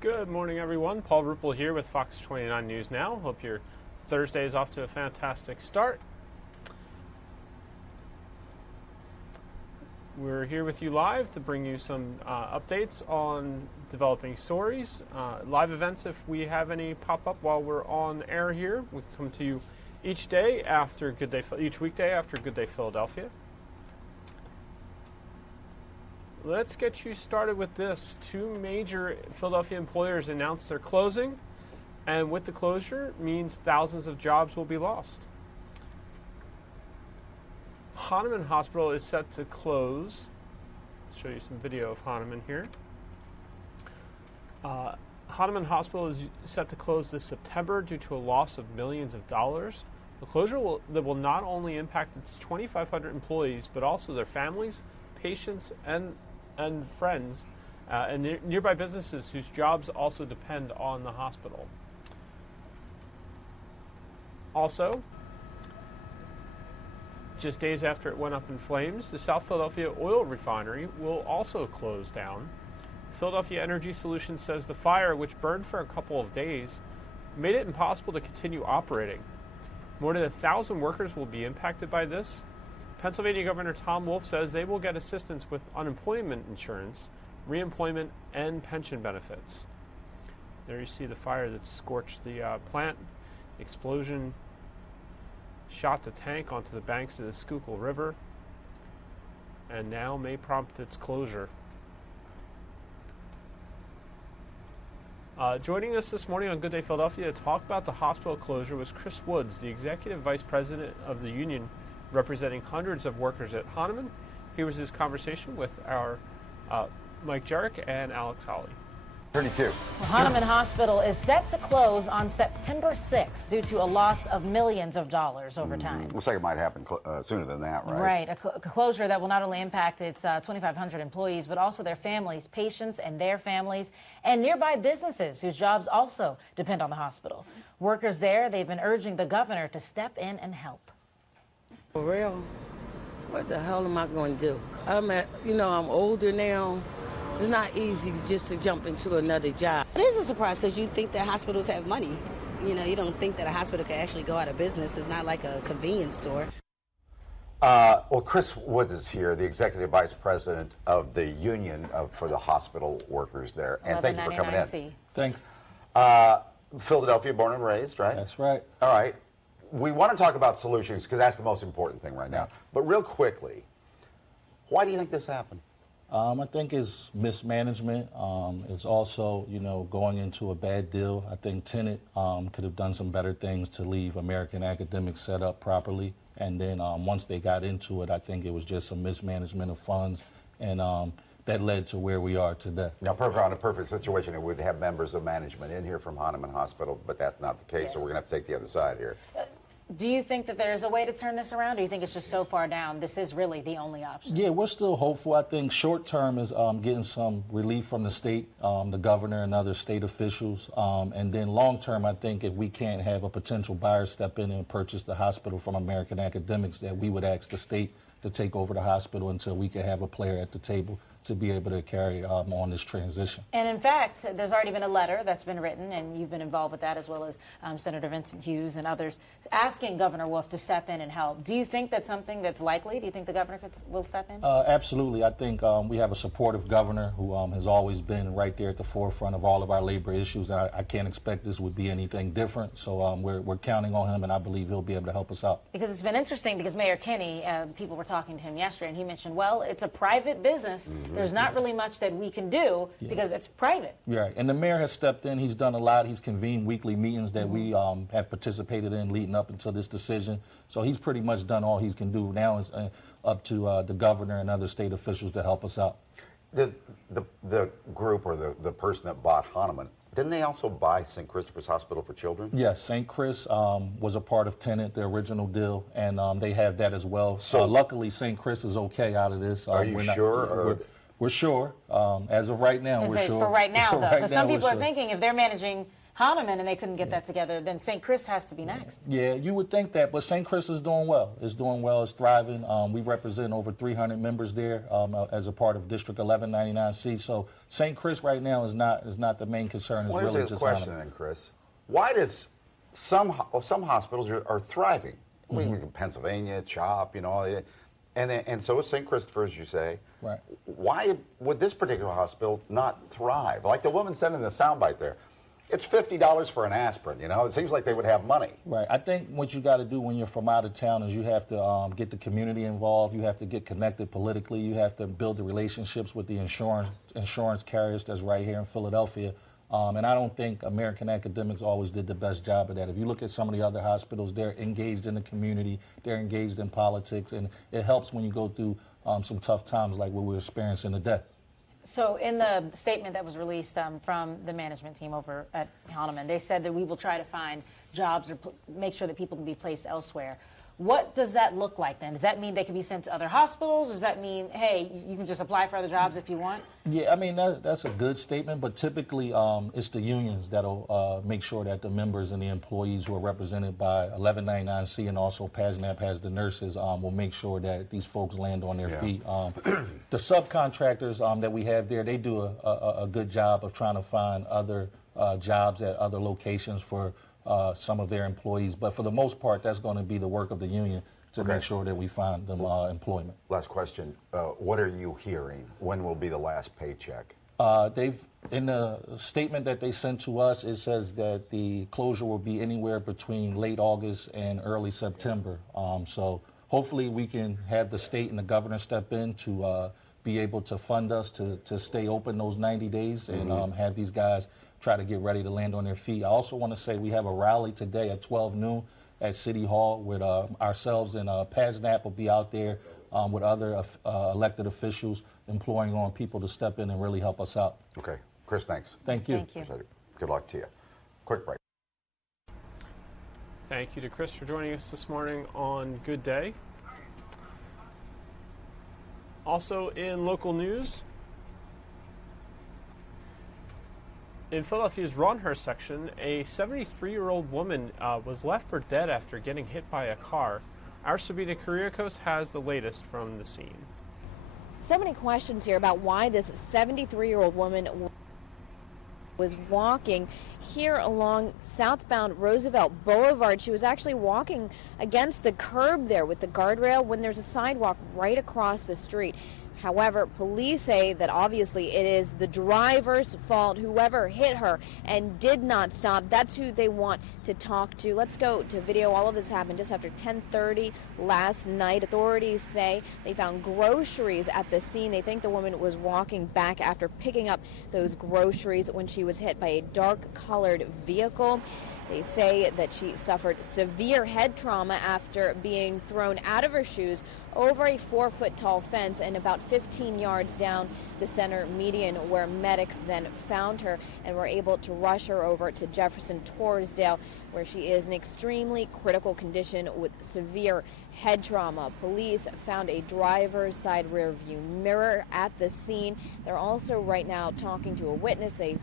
Good morning, everyone. Paul Ruppel here with Fox 29 News Now. Hope your Thursday is off to a fantastic start. We're here with you live to bring you some updates on developing stories, live events if we have any pop up while we're on air here. We come to you each weekday after Good Day Philadelphia. Let's get you started with this. Two major Philadelphia employers announced they're closing, and with the closure means thousands of jobs will be lost. Hahnemann Hospital is set to close. I'll show you some video of Hahnemann here. Hahnemann Hospital is set to close this September due to a loss of millions of dollars. The closure will not only impact its 2,500 employees, but also their families, patients, and friends, and nearby businesses whose jobs also depend on the hospital. Also, just days after it went up in flames, the South Philadelphia oil refinery will also close down. Philadelphia Energy Solutions says the fire, which burned for a couple of days, made it impossible to continue operating. More than 1,000 workers will be impacted by this. Pennsylvania Governor Tom Wolf says they will get assistance with unemployment insurance, reemployment, and pension benefits. There you see the fire that scorched the plant. Explosion shot the tank onto the banks of the Schuylkill River, and now may prompt its closure. Joining us this morning on Good Day Philadelphia to talk about the hospital closure was Chris Woods, the Executive Vice President of the union representing hundreds of workers at Hahnemann. Here was his conversation with our Mike Jarek and Alex Holly. 32. Well, Hahnemann Hospital is set to close on September 6th due to a loss of millions of dollars over time. Looks like it might happen sooner than that, right? Right. A closure that will not only impact its 2,500 employees, but also their families, patients and their families, and nearby businesses whose jobs also depend on the hospital. Workers there, they've been urging the governor to step in and help. For real, what the hell am I going to do? I'm older now. It's not easy just to jump into another job. It is a surprise because you think that hospitals have money. You know, you don't think that a hospital could actually go out of business. It's not like a convenience store. Well, Chris Woods is here, the Executive Vice President of the union for the hospital workers there. And thank you for coming in. Thanks. Philadelphia, born and raised, right? That's right. All right. We want to talk about solutions because that's the most important thing right now. But real quickly, why do you think this happened? I think it's mismanagement. It's also, going into a bad deal. I think Tenet could have done some better things to leave American academics set up properly. And then once they got into it, I think it was just some mismanagement of funds. And that led to where we are today. Now, on a perfect situation, it would have members of management in here from Hahnemann Hospital, but that's not the case, Yes. so we're going to have to take the other side here. Do you think that there's a way to turn this around? Or do you think it's just so far down, this is really the only option? Yeah, we're still hopeful. I think short term is getting some relief from the state, the governor and other state officials. And then long term, I think if we can't have a potential buyer step in and purchase the hospital from American academics, that we would ask the state to take over the hospital until we can have a player at the table to be able to carry on this transition. And in fact, there's already been a letter that's been written, and you've been involved with that as well as Senator Vincent Hughes and others, asking Governor Wolf to step in and help. Do you think that's something that's likely? Do you think the governor will step in? Absolutely. I think we have a supportive governor who has always been right there at the forefront of all of our labor issues. I can't expect this would be anything different. So we're counting on him, and I believe he'll be able to help us out. Because it's been interesting because Mayor Kinney, people were talking to him yesterday, and he mentioned, well, it's a private business. Mm-hmm. There's not really much that we can do because it's private. Right. And the mayor has stepped in. He's done a lot. He's convened weekly meetings that we have participated in leading up until this decision. So he's pretty much done all he can do. Now it's up to the governor and other state officials to help us out. The group or the person that bought Hahnemann, didn't they also buy St. Christopher's Hospital for Children? Yes, St. Chris was a part of Tenet, the original deal, and they have that as well. So luckily, St. Chris is okay out of this. Are you sure? We're sure. As of right now, we're sure. For right now, though, because some people are thinking if they're managing Hahnemann and they couldn't get that together, then St. Chris has to be next. Yeah, you would think that, but St. Chris is doing well. It's doing well. It's thriving. We represent over 300 members there as a part of District 1199C. So St. Chris right now is not the main concern. It's really just question then, Chris. Why does some hospitals are thriving? We in Pennsylvania, CHOP, you know, and so is St. Christopher, as you say. Right. Why would this particular hospital not thrive? Like the woman said in the soundbite there, it's $50 for an aspirin, you know? It seems like they would have money. Right. I think what you got to do when you're from out of town is you have to get the community involved. You have to get connected politically. You have to build the relationships with the insurance carriers that's right here in Philadelphia. And I don't think American academics always did the best job of that. If you look at some of the other hospitals, they're engaged in the community, they're engaged in politics, and it helps when you go through some tough times like what we're experiencing today. So in the statement that was released from the management team over at Hahnemann, they said that we will try to find jobs or make sure that people can be placed elsewhere. What does that look like then? Does that mean they can be sent to other hospitals? Does that mean, hey, you can just apply for other jobs if you want? Yeah, I mean, that's a good statement, but typically it's the unions that'll make sure that the members and the employees who are represented by 1199C and also PASNAP has the nurses will make sure that these folks land on their feet. The subcontractors that we have there, they do a good job of trying to find other jobs at other locations for some of their employees, but for the most part, that's going to be the work of the union to make sure that we find them employment. Last question. What are you hearing? When will be the last paycheck? They've, in the statement that they sent to us, it says that the closure will be anywhere between late August and early September. So hopefully we can have the state and the governor step in to be able to fund us to stay open those 90 days and have these guys try to get ready to land on their feet. I also want to say we have a rally today at 12 noon at City Hall with ourselves, and PASNAP will be out there with other elected officials imploring on people to step in and really help us out. Okay. Chris, thanks. Thank you. Thank you. Good luck to you. Quick break. Thank you to Chris for joining us this morning on Good Day. Also in local news, in Philadelphia's Ronhurst section, a 73-year-old woman was left for dead after getting hit by a car. Our Sabina Kiriakos has the latest from the scene. So many questions here about why this 73-year-old woman was walking here along southbound Roosevelt Boulevard. She was actually walking against the curb there with the guardrail when there's a sidewalk right across the street. However, police say that obviously it is the driver's fault, whoever hit her and did not stop. That's who they want to talk to. Let's go to video. All of this happened just after 10:30 last night. Authorities say they found groceries at the scene. They think the woman was walking back after picking up those groceries when she was hit by a dark-colored vehicle. They say that she suffered severe head trauma after being thrown out of her shoes over a 4-foot-tall fence and about 15 yards down the center median, where medics then found her and were able to rush her over to Jefferson Torresdale, where she is in extremely critical condition with severe head trauma. Police found a driver's side rear view mirror at the scene. They're also right now talking to a witness. They're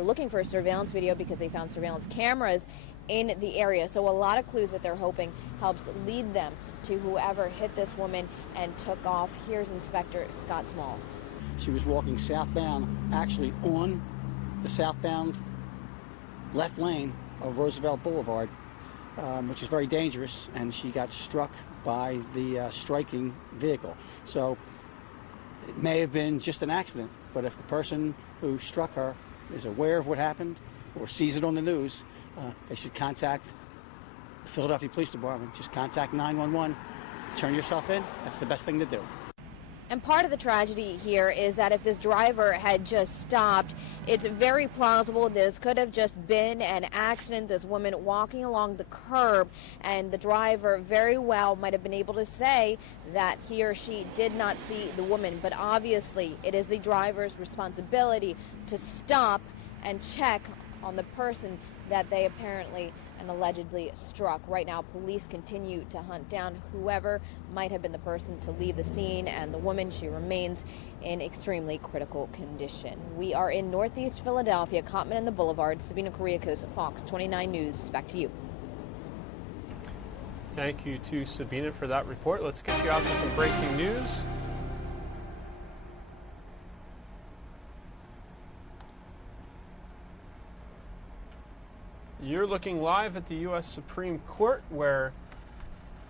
looking for a surveillance video because they found surveillance cameras in the area. So a lot of clues that they're hoping helps lead them to whoever hit this woman and took off. Here's Inspector Scott Small. She was walking southbound, actually on the southbound left lane of Roosevelt Boulevard, which is very dangerous, and she got struck by the striking vehicle. So it may have been just an accident, but if the person who struck her is aware of what happened or sees it on the news, they should contact the Philadelphia Police Department. Just contact 911, turn yourself in. That's the best thing to do. And part of the tragedy here is that if this driver had just stopped, it's very plausible this could have just been an accident, this woman walking along the curb, and the driver very well might have been able to say that he or she did not see the woman. But obviously, it is the driver's responsibility to stop and check on the person that they apparently and allegedly struck. Right now, police continue to hunt down whoever might have been the person to leave the scene, and the woman, she remains in extremely critical condition. We are in Northeast Philadelphia, Cottman and the Boulevard. Sabina Kuriakos, Fox 29 News. Back to you. Thank you to Sabina for that report. Let's get you out to some breaking news. You're looking live at the U.S. Supreme Court, where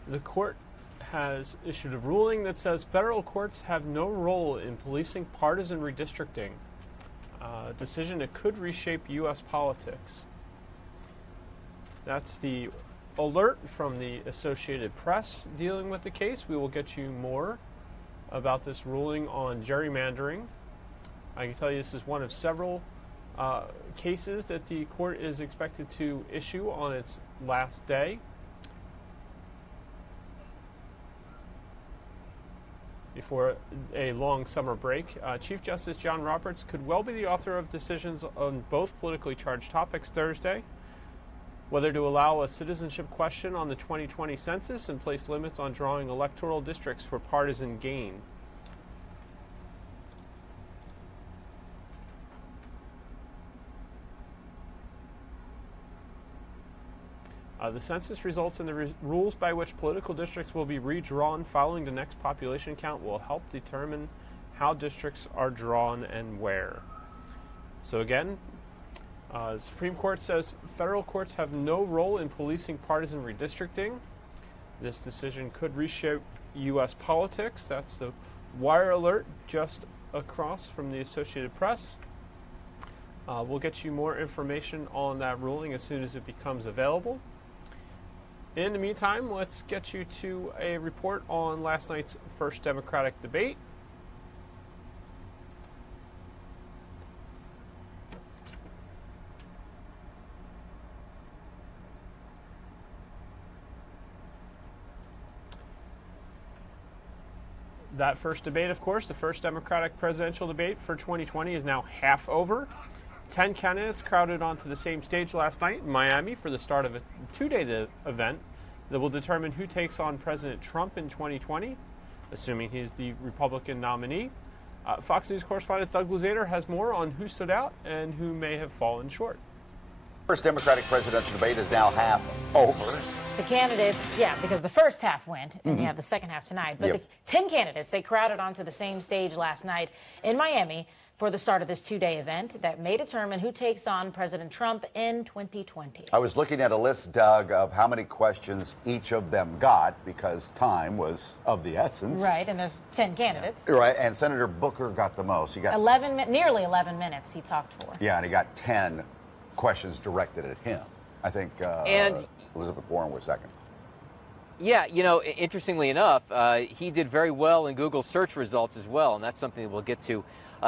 the court has issued a ruling that says federal courts have no role in policing partisan redistricting, a decision that could reshape U.S. politics. That's the alert from the Associated Press dealing with the case. We will get you more about this ruling on gerrymandering. I can tell you this is one of several cases that the court is expected to issue on its last day. Before a long summer break, Chief Justice John Roberts could well be the author of decisions on both politically charged topics Thursday, whether to allow a citizenship question on the 2020 census and place limits on drawing electoral districts for partisan gain. The census results and the rules by which political districts will be redrawn following the next population count will help determine how districts are drawn and where. So again, the Supreme Court says federal courts have no role in policing partisan redistricting. This decision could reshape U.S. politics. That's the wire alert just across from the Associated Press. We'll get you more information on that ruling as soon as it becomes available. In the meantime, let's get you to a report on last night's first Democratic debate. That first debate, of course, the first Democratic presidential debate for 2020 is now half over. 10 candidates crowded onto the same stage last night in Miami for the start of a two-day event that will determine who takes on President Trump in 2020, assuming he's the Republican nominee. Fox News correspondent Doug Luzader has more on who stood out and who may have fallen short. First Democratic presidential debate is now half over. The candidates, because the first half went, and you have the second half tonight. But the 10 candidates, they crowded onto the same stage last night in Miami for the start of this two-day event that may determine who takes on President Trump in 2020. I was looking at a list, Doug, of how many questions each of them got because time was of the essence. Right, and there's 10 candidates. Right, and Senator Booker got the most. He got nearly 11 minutes he talked for. Yeah, and he got 10 questions directed at him. I think and Elizabeth Warren was second. Yeah, interestingly enough, he did very well in Google search results as well, and that's something that we'll get to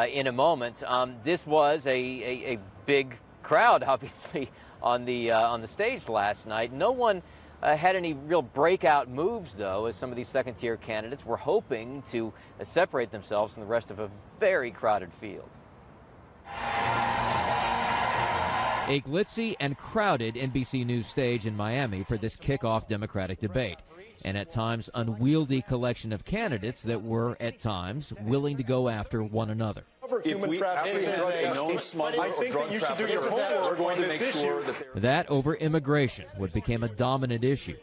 in a moment. This was a big crowd, obviously, on the stage last night. No one had any real breakout moves, though, as some of these second-tier candidates were hoping to separate themselves from the rest of a very crowded field. A glitzy and crowded NBC News stage in Miami for this kickoff Democratic debate. An at times unwieldy collection of candidates that were, at times, willing to go after one another. That over immigration, what became a dominant issue.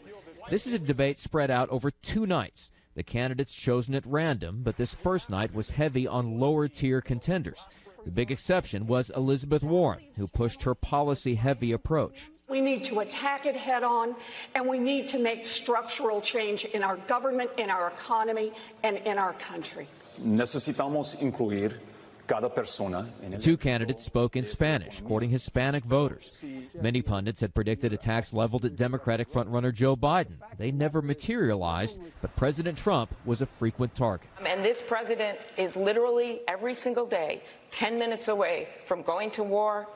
This is a debate spread out over 2 nights. The candidates chosen at random, but this first night was heavy on lower-tier contenders. The big exception was Elizabeth Warren, who pushed her policy-heavy approach. We need to attack it head-on, and we need to make structural change in our government, in our economy, and in our country. Necesitamos incluir cada persona. 2 candidates spoke in Spanish, courting Hispanic voters. Many pundits had predicted attacks leveled at Democratic frontrunner Joe Biden. They never materialized, but President Trump was a frequent target. And this president is literally every single day 10 minutes away from going to war,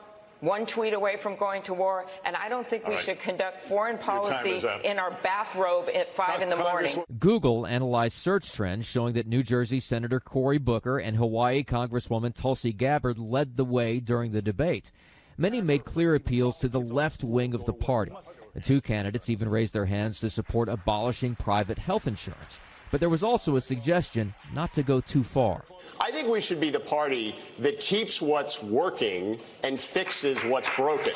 1 tweet away from going to war, and I don't think we should conduct foreign policy in our bathrobe at 5 in the morning. Google analyzed search trends showing that New Jersey Senator Cory Booker and Hawaii Congresswoman Tulsi Gabbard led the way during the debate. Many made clear appeals to the left wing of the party. The two candidates even raised their hands to support abolishing private health insurance. But there was also a suggestion not to go too far. I think we should be the party that keeps what's working and fixes what's broken.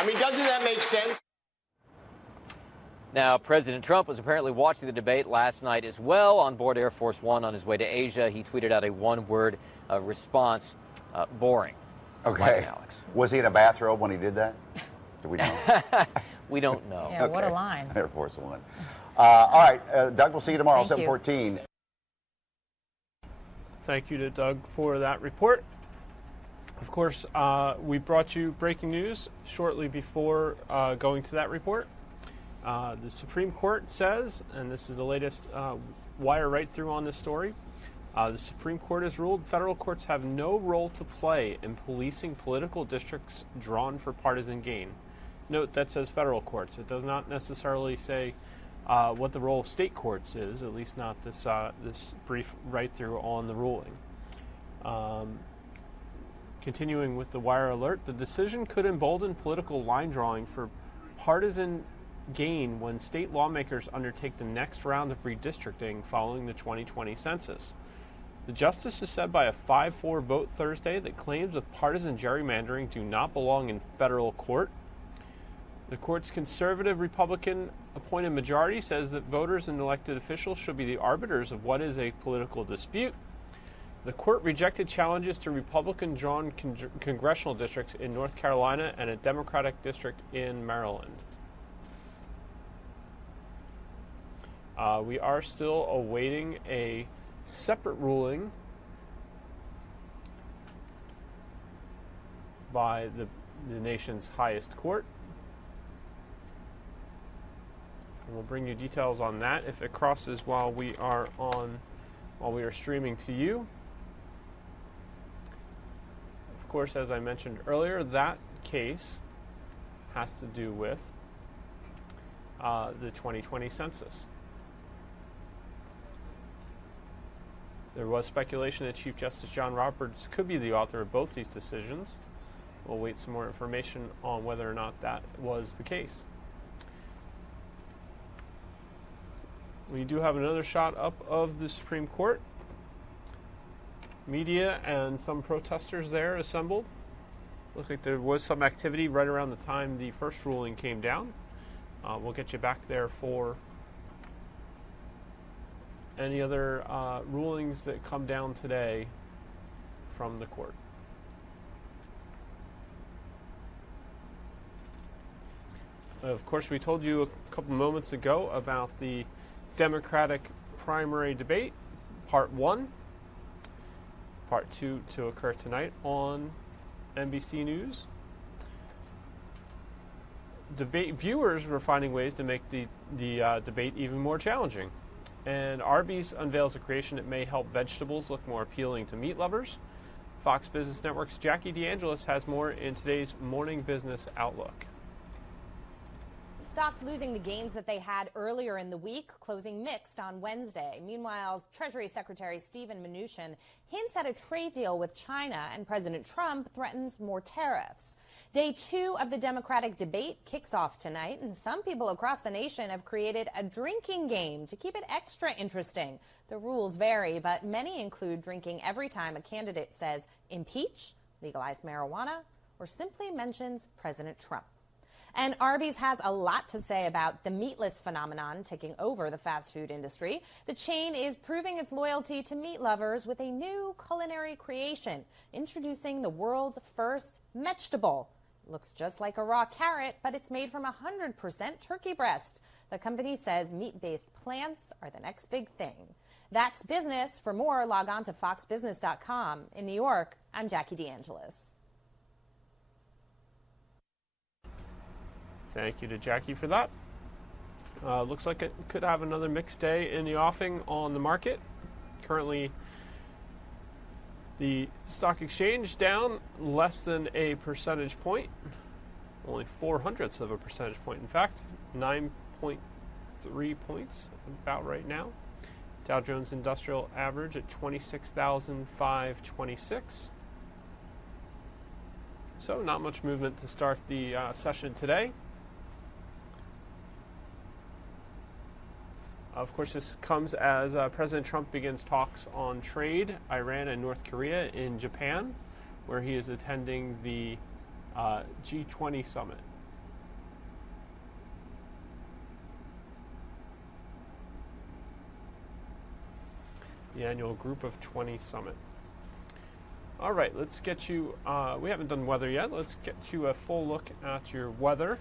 I mean, doesn't that make sense? Now, President Trump was apparently watching the debate last night as well on board Air Force One on his way to Asia. He tweeted out a one-word response, boring. Okay. Alex. Was he in a bathrobe when he did that? Do we know? We don't know. Yeah, what a line. Air Force One. All right, Doug, we'll see you tomorrow, Thank you. 7:14. Thank you to Doug for that report. Of course, we brought you breaking news shortly before going to that report. The Supreme Court says, and this is the latest wire right through on this story, the Supreme Court has ruled federal courts have no role to play in policing political districts drawn for partisan gain. Note that says federal courts. It does not necessarily say what the role of state courts is, at least not this this brief right through on the ruling. Continuing with the wire alert, the decision could embolden political line drawing for partisan gain when state lawmakers undertake the next round of redistricting following the 2020 census. The justices said by a 5-4 vote Thursday that claims of partisan gerrymandering do not belong in federal court. The court's conservative Republican appointed majority says that voters and elected officials should be the arbiters of what is a political dispute. The court rejected challenges to Republican-drawn congressional districts in North Carolina and a Democratic district in Maryland. We are still awaiting a separate ruling by the nation's highest court. And we'll bring you details on that if it crosses while we are streaming to you. Of course, as I mentioned earlier, that case has to do with the 2020 census. There was speculation that Chief Justice John Roberts could be the author of both these decisions. We'll wait some more information on whether or not that was the case. We do have another shot up of the Supreme Court. Media and some protesters there assembled. Looked like there was some activity right around the time the first ruling came down. We'll get you back there for any other rulings that come down today from the court. Of course, we told you a couple moments ago about the Democratic primary debate, part 1. Part 2 to occur tonight on NBC News. Debate viewers were finding ways to make the debate even more challenging. And Arby's unveils a creation that may help vegetables look more appealing to meat lovers. Fox Business Network's Jackie DeAngelis has more in today's Morning Business Outlook. Stocks losing the gains that they had earlier in the week, closing mixed on Wednesday. Meanwhile, Treasury Secretary Steven Mnuchin hints at a trade deal with China, and President Trump threatens more tariffs. Day 2 of the Democratic debate kicks off tonight, and some people across the nation have created a drinking game to keep it extra interesting. The rules vary, but many include drinking every time a candidate says impeach, legalize marijuana, or simply mentions President Trump. And Arby's has a lot to say about the meatless phenomenon taking over the fast food industry. The chain is proving its loyalty to meat lovers with a new culinary creation, introducing the world's first vegetable. It looks just like a raw carrot, but it's made from 100% turkey breast. The company says meat-based plants are the next big thing. That's business. For more, log on to foxbusiness.com. In New York, I'm Jackie DeAngelis. Thank you to Jackie for that. Looks like it could have another mixed day in the offing on the market. Currently, the stock exchange down less than a percentage point. Only 0.04 of a percentage point, in fact. 9.3 points about right now. Dow Jones Industrial Average at 26,526. So not much movement to start the session today. Of course, this comes as President Trump begins talks on trade, Iran and North Korea in Japan, where he is attending the G20 summit. The annual Group of 20 summit. All right, let's get you, we haven't done weather yet. Let's get you a full look at your weather.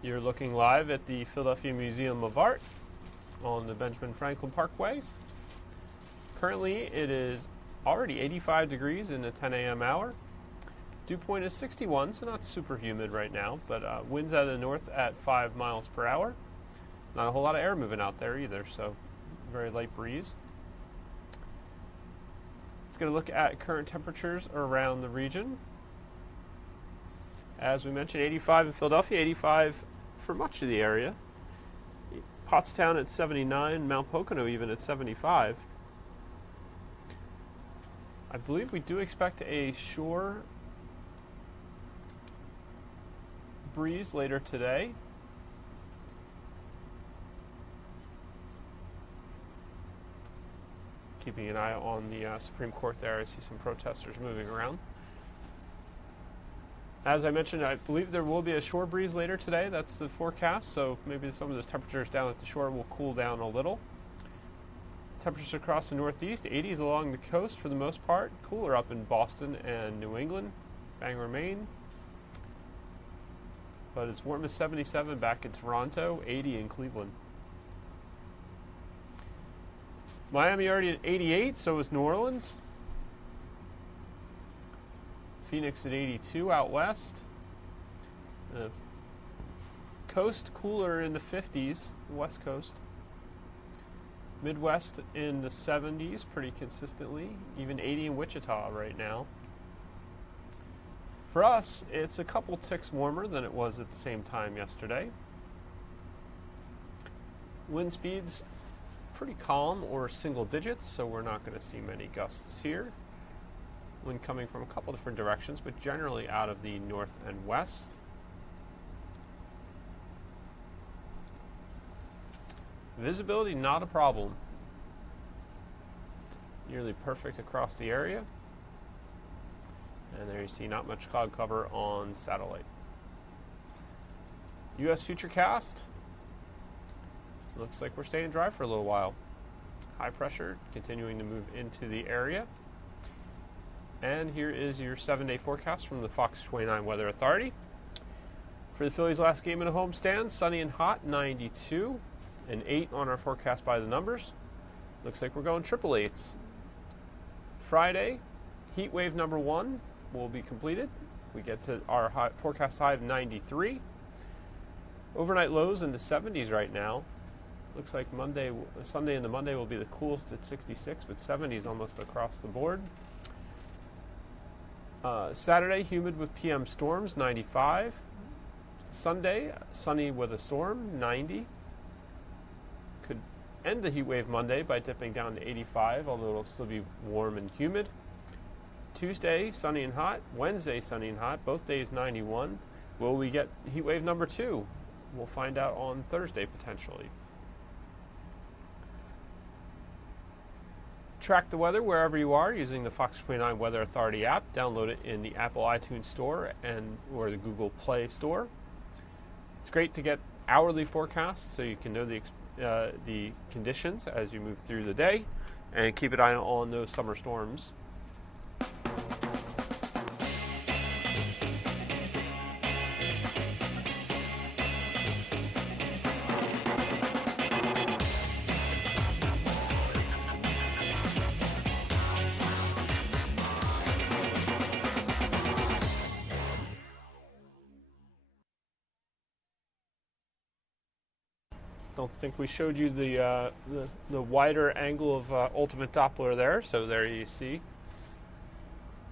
You're looking live at the Philadelphia Museum of Art on the Benjamin Franklin Parkway. Currently, it is already 85 degrees in the 10 a.m. hour. Dew point is 61, so not super humid right now, but winds out of the north at 5 miles per hour. Not a whole lot of air moving out there either, so very light breeze. Let's get a look at current temperatures around the region. As we mentioned, 85 in Philadelphia, 85 for much of the area. Pottstown at 79, Mount Pocono even at 75. I believe we do expect a shore breeze later today. Keeping an eye on the Supreme Court there. I see some protesters moving around. As I mentioned, I believe there will be a shore breeze later today. That's the forecast, so maybe some of those temperatures down at the shore will cool down a little. Temperatures across the northeast, 80s along the coast for the most part. Cooler up in Boston and New England, Bangor, Maine. But as warm as 77 back in Toronto, 80 in Cleveland. Miami already at 88, so is New Orleans. Phoenix at 82 out west. Coast cooler in the 50s, west coast. Midwest in the 70s pretty consistently, even 80 in Wichita right now. For us, it's a couple ticks warmer than it was at the same time yesterday. Wind speeds pretty calm or single digits, so we're not going to see many gusts here. Wind coming from a couple different directions, but generally out of the north and west. Visibility, not a problem. Nearly perfect across the area. And there you see not much cloud cover on satellite. U.S. Futurecast. Looks like we're staying dry for a little while. High pressure continuing to move into the area. And here is your 7-day forecast from the Fox 29 Weather Authority. For the Phillies' last game in a homestand, sunny and hot, 92. An 8 on our forecast by the numbers. Looks like we're going triple 8s. Friday, heat wave number 1 will be completed. We get to our forecast high of 93. Overnight lows in the 70s right now. Looks like Sunday into Monday will be the coolest at 66, but 70s almost across the board. Saturday, humid with PM storms, 95. Sunday, sunny with a storm, 90. Could end the heat wave Monday by dipping down to 85, although it'll still be warm and humid. Tuesday, sunny and hot. Wednesday, sunny and hot. Both days, 91. Will we get heat wave number 2? We'll find out on Thursday, potentially. Track the weather wherever you are using the Fox 29 Weather Authority app. Download it in the Apple iTunes Store or the Google Play Store. It's great to get hourly forecasts so you can know the conditions as you move through the day and keep an eye on those summer storms. Don't think we showed you the wider angle of ultimate Doppler there. So there you see a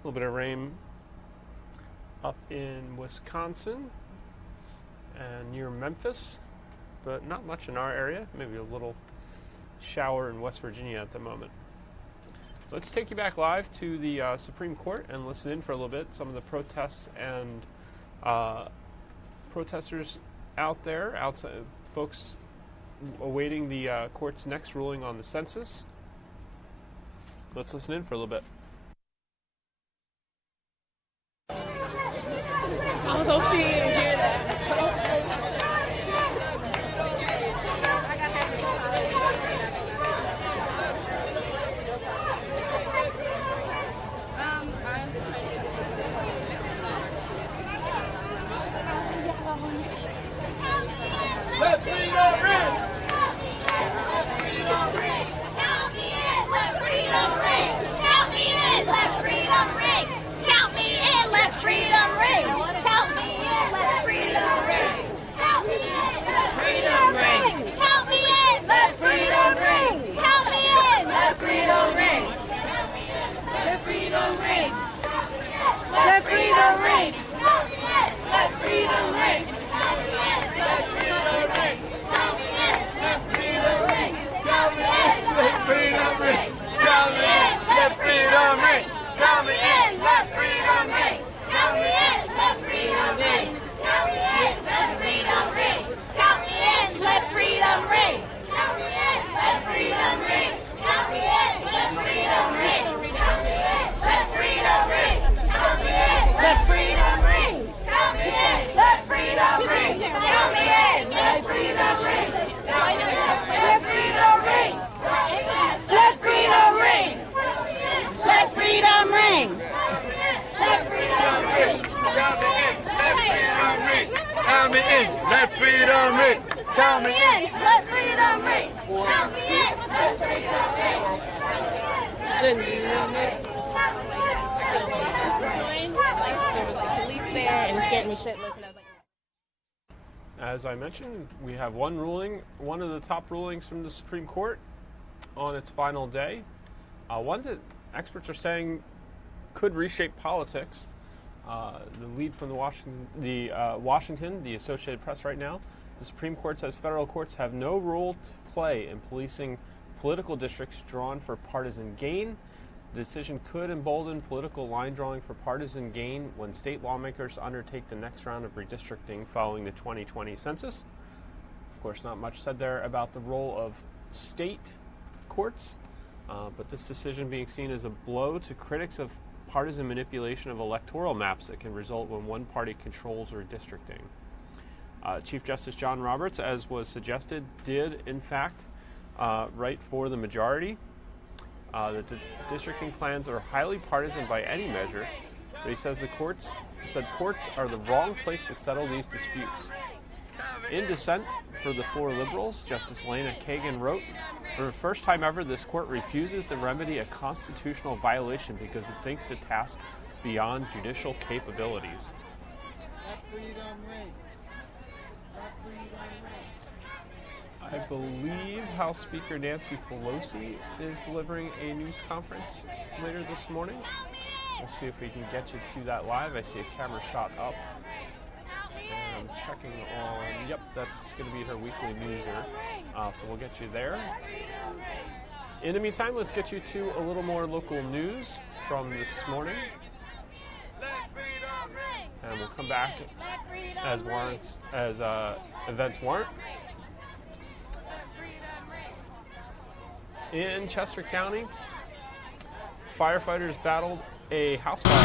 little bit of rain up in Wisconsin and near Memphis. but not much in our area. Maybe a little shower in West Virginia at the moment. Let's take you back live to the Supreme Court and listen in for a little bit. Some of the protests and protesters out there, outside, folks awaiting the court's next ruling on the census. Let's listen in for a little bit. I hope she didn't hear that. Let freedom ring! Count me in, let freedom ring! Count me in, let freedom ring! Count me in, let freedom ring! Count me in, let freedom ring! Count me in, let freedom ring! Count me in, let freedom ring! Count me in, let freedom ring! Let freedom ring! Let freedom ring! Let freedom ring! Let freedom ring! Count me in! Let freedom ring! Count me in! Let freedom ring! Count me in! Let freedom ring! Count me in! Let freedom ring! Count me in! Let freedom ring! Count me in! Let freedom ring! Count me in! Let freedom ring! Count me in! Let freedom ring! Count me in! Let freedom ring! Count me in! Let freedom ring! Count me in! Let freedom ring! Let freedom ring! Let freedom ring! Let freedom ring! Let freedom ring! Count me in! Let freedom ring! Count me in! Let freedom ring! Count me in! Let freedom ring! Police there and it scared me shitless. And I was like, As I mentioned, we have one ruling, one of the top rulings from the Supreme Court on its final day. One that experts are saying could reshape politics. The lead from Washington, the Associated Press right now, the Supreme Court says federal courts have no role to play in policing political districts drawn for partisan gain. The decision could embolden political line drawing for partisan gain when state lawmakers undertake the next round of redistricting following the 2020 census. Of course, not much said there about the role of state courts, but this decision being seen as a blow to critics of partisan manipulation of electoral maps that can result when one party controls redistricting. Chief Justice John Roberts, as was suggested, did in fact write for the majority. The districting plans are highly partisan by any measure, but he says courts are the wrong place to settle these disputes. In dissent for the four liberals, Justice Lena Kagan wrote, "For the first time ever, this court refuses to remedy a constitutional violation because it thinks the task beyond judicial capabilities." I believe House Speaker Nancy Pelosi is delivering a news conference later this morning. We'll see if we can get you to that live. I see a camera shot up. And I'm checking on, yep, that's going to be her weekly newser. So we'll get you there. In the meantime, let's get you to a little more local news from this morning. And we'll come back as events warrant. In Chester County, firefighters battled a house fire.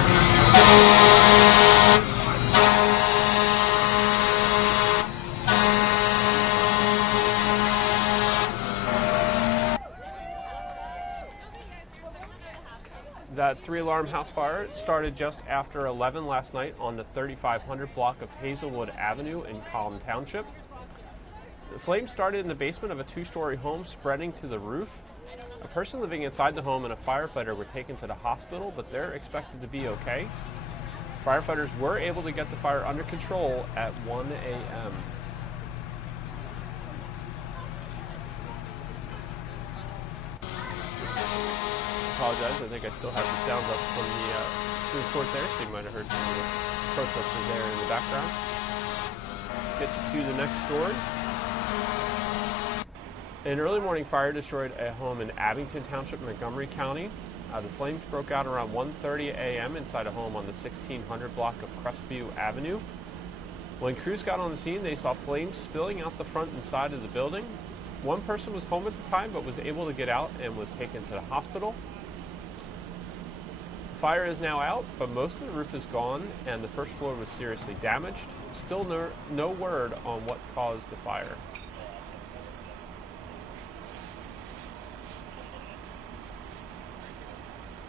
That 3-alarm house fire started just after 11 last night on the 3500 block of Hazelwood Avenue in Collin Township. The flames started in the basement of a 2-story home, spreading to the roof. A person living inside the home and a firefighter were taken to the hospital, but they're expected to be okay. Firefighters were able to get the fire under control at 1 a.m. Apologize, I think I still have the sounds up from the Supreme Court there, so you might have heard some of the protesters there in the background. Let's get you to the next story. An early morning fire destroyed a home in Abington Township, Montgomery County. The flames broke out around 1:30 a.m. inside a home on the 1600 block of Crestview Avenue. When crews got on the scene, they saw flames spilling out the front and side of the building. One person was home at the time but was able to get out and was taken to the hospital. The fire is now out, but most of the roof is gone and the first floor was seriously damaged. Still no word on what caused the fire.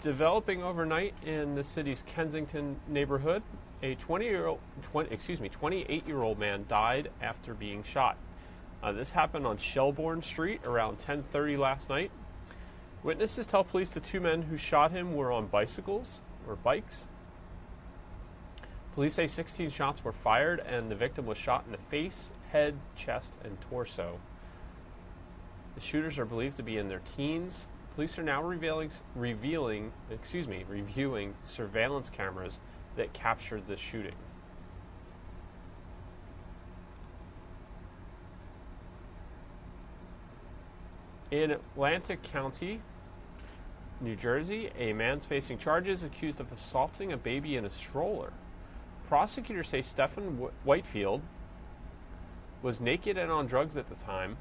Developing overnight in the city's Kensington neighborhood, a 28-year-old man died after being shot. This happened on Shelbourne Street around 10:30 last night. Witnesses tell police the two men who shot him were on bicycles or bikes. Police say 16 shots were fired and the victim was shot in the face, head, chest, and torso. The shooters are believed to be in their teens. Police are now reviewing surveillance cameras that captured the shooting. In Atlantic County, New Jersey, a man's facing charges accused of assaulting a baby in a stroller. Prosecutors say Stephen Whitefield was naked and on drugs at the time.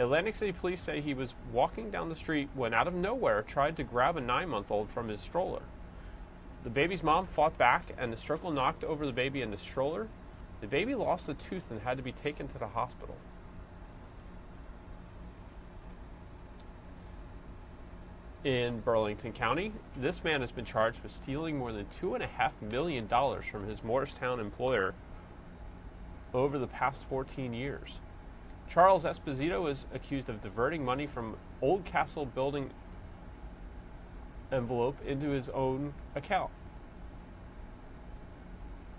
Atlantic City police say he was walking down the street when out of nowhere tried to grab a 9-month-old from his stroller. The baby's mom fought back and the struggle knocked over the baby in the stroller. The baby lost a tooth and had to be taken to the hospital. In Burlington County, this man has been charged with stealing more than $2.5 million from his Morristown employer over the past 14 years. Charles Esposito is accused of diverting money from Old Castle building envelope into his own account.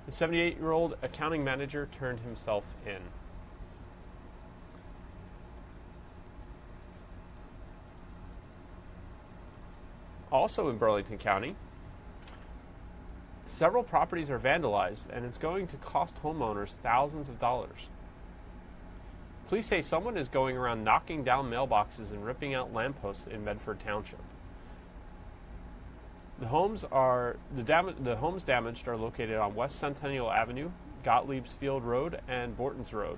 The 78-year-old accounting manager turned himself in. Also in Burlington County, several properties are vandalized and it's going to cost homeowners thousands of dollars. Police say someone is going around knocking down mailboxes and ripping out lampposts in Medford Township. The homes damaged are located on West Centennial Avenue, Gottlieb's Field Road, and Borton's Road.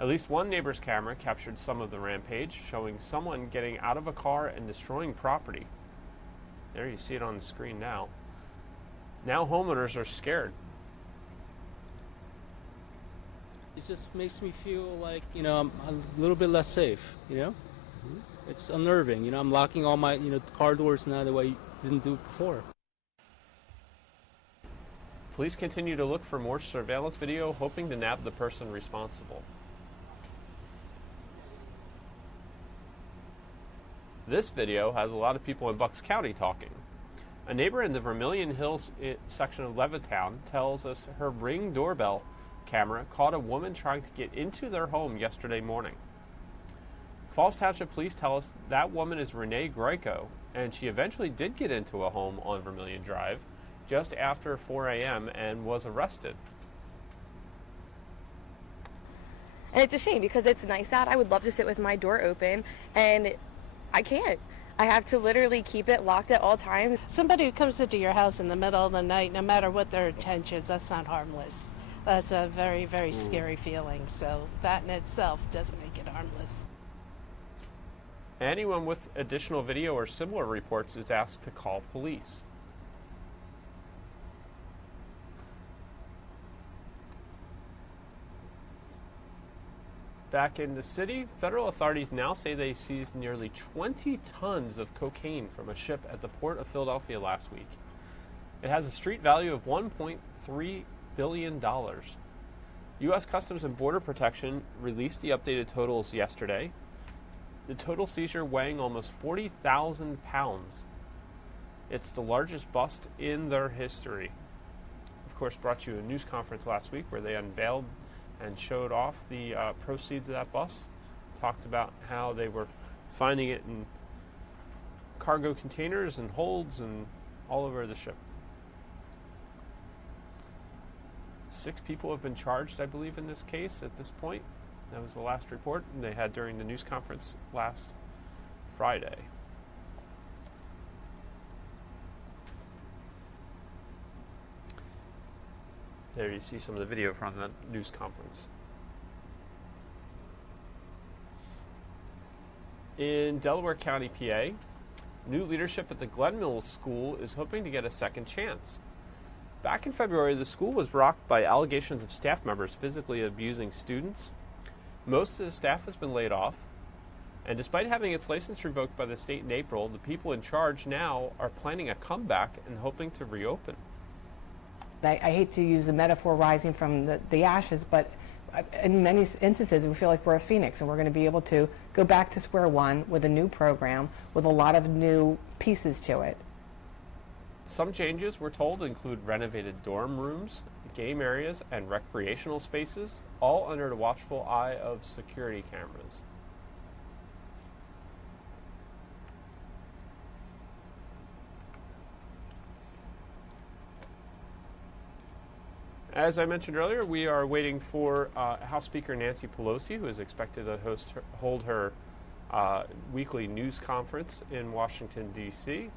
At least one neighbor's camera captured some of the rampage, showing someone getting out of a car and destroying property. There you see it on the screen now. Now homeowners are scared. It just makes me feel like, I'm a little bit less safe, It's unnerving, I'm locking all my, car doors now the way I didn't do before. Police continue to look for more surveillance video, hoping to nab the person responsible. This video has a lot of people in Bucks County talking. A neighbor in the Vermilion Hills section of Levittown tells us her Ring doorbell camera caught a woman trying to get into their home yesterday morning. Falls Township Police tell us that woman is Renee Greco, and she eventually did get into a home on Vermilion Drive just after 4 a.m. and was arrested. And it's a shame because it's nice out. I would love to sit with my door open, and I can't. I have to literally keep it locked at all times. Somebody who comes into your house in the middle of the night, no matter what their intentions, that's not harmless. That's a very, very scary feeling. So that in itself doesn't make it harmless. Anyone with additional video or similar reports is asked to call police. Back in the city, federal authorities now say they seized nearly 20 tons of cocaine from a ship at the port of Philadelphia last week. It has a street value of $1.3 billion. U.S. Customs and Border Protection released the updated totals yesterday. The total seizure weighing almost 40,000 pounds. It's the largest bust in their history. Of course, brought you a news conference last week where they unveiled and showed off the proceeds of that bust. Talked about how they were finding it in cargo containers and holds and all over the ship. 6 people have been charged, I believe, in this case at this point. That was the last report they had during the news conference last Friday. There you see some of the video from that news conference. In Delaware County, PA, new leadership at the Glen Mills School is hoping to get a second chance. Back in February, the school was rocked by allegations of staff members physically abusing students. Most of the staff has been laid off, and despite having its license revoked by the state in April, the people in charge now are planning a comeback and hoping to reopen. I hate to use the metaphor rising from the ashes, but in many instances we feel like we're a phoenix and we're going to be able to go back to square one with a new program with a lot of new pieces to it. Some changes, we're told, include renovated dorm rooms, game areas, and recreational spaces, all under the watchful eye of security cameras. As I mentioned earlier, we are waiting for House Speaker Nancy Pelosi, who is expected to hold her weekly news conference in Washington, D.C.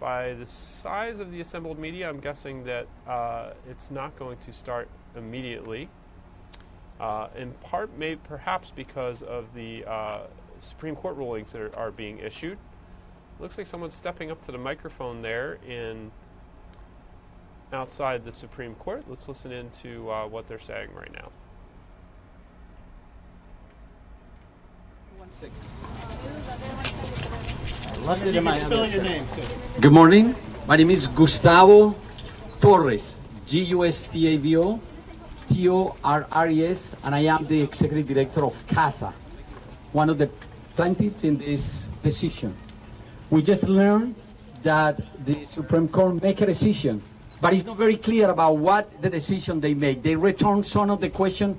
By the size of the assembled media, I'm guessing that it's not going to start immediately, in part perhaps because of the Supreme Court rulings that are being issued. Looks like someone's stepping up to the microphone there outside the Supreme Court. Let's listen into what they're saying right now. You can spell your name too. Good morning. My name is Gustavo Torres, Gustavo Torres, and I am the executive director of CASA, one of the plaintiffs in this decision. We just learned that the Supreme Court make a decision, but it's not very clear about what the decision they make. They returned some of the question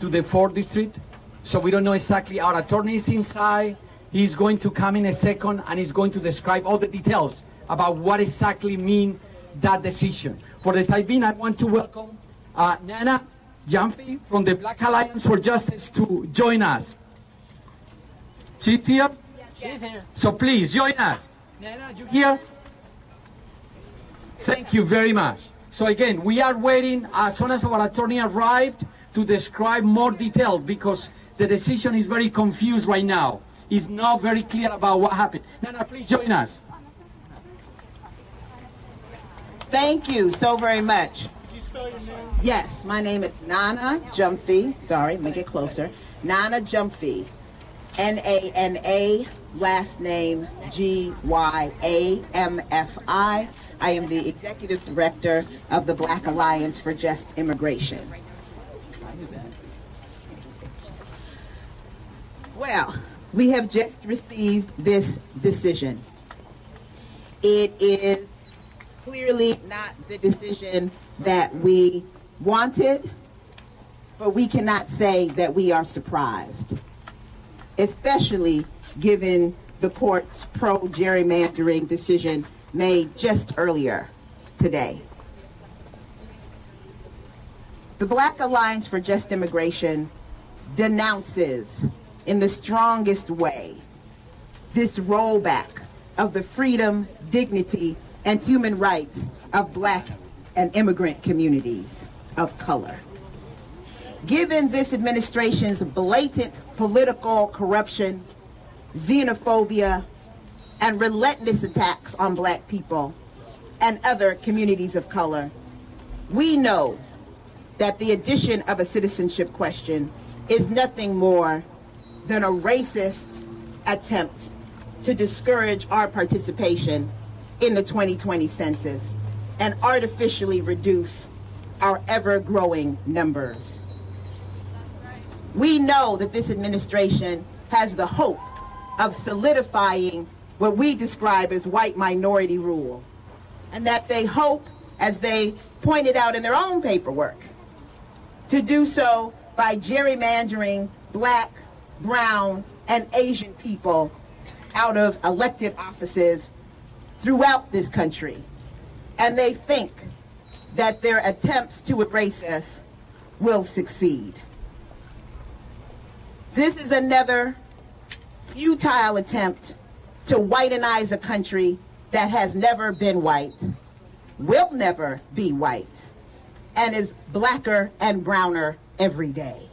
to the 4th District, so we don't know exactly. Our attorney is inside. He's going to come in a second and he's going to describe all the details about what exactly mean that decision. For the time being, I want to welcome Nana Jamfi from the Black Alliance for Justice to join us. She's here? She's here. So please join us. Nana, you here? Thank you very much. So again, we are waiting as soon as our attorney arrived to describe more detail because the decision is very confused right now. It's not very clear about what happened. Nana, please join us. Thank you so very much. Could you spell your name? Yes, my name is Nana Jamfi. Sorry, let me get closer. Nana Jamfi. N-A-N-A, last name G-Y-A-M-F-I. I am the executive director of the Black Alliance for Just Immigration. Well, we have just received this decision. It is clearly not the decision that we wanted, but we cannot say that we are surprised, especially given the court's pro-gerrymandering decision made just earlier today. The Black Alliance for Just Immigration denounces in the strongest way this rollback of the freedom, dignity, and human rights of Black and immigrant communities of color. Given this administration's blatant political corruption, xenophobia, and relentless attacks on Black people and other communities of color, we know that the addition of a citizenship question is nothing more than a racist attempt to discourage our participation in the 2020 census and artificially reduce our ever-growing numbers. We know that this administration has the hope of solidifying what we describe as white minority rule, and that they hope, as they pointed out in their own paperwork, to do so by gerrymandering Black, brown, and Asian people out of elected offices throughout this country. And they think that their attempts to erase us will succeed. This is another futile attempt to whitenize a country that has never been white, will never be white, and is blacker and browner every day.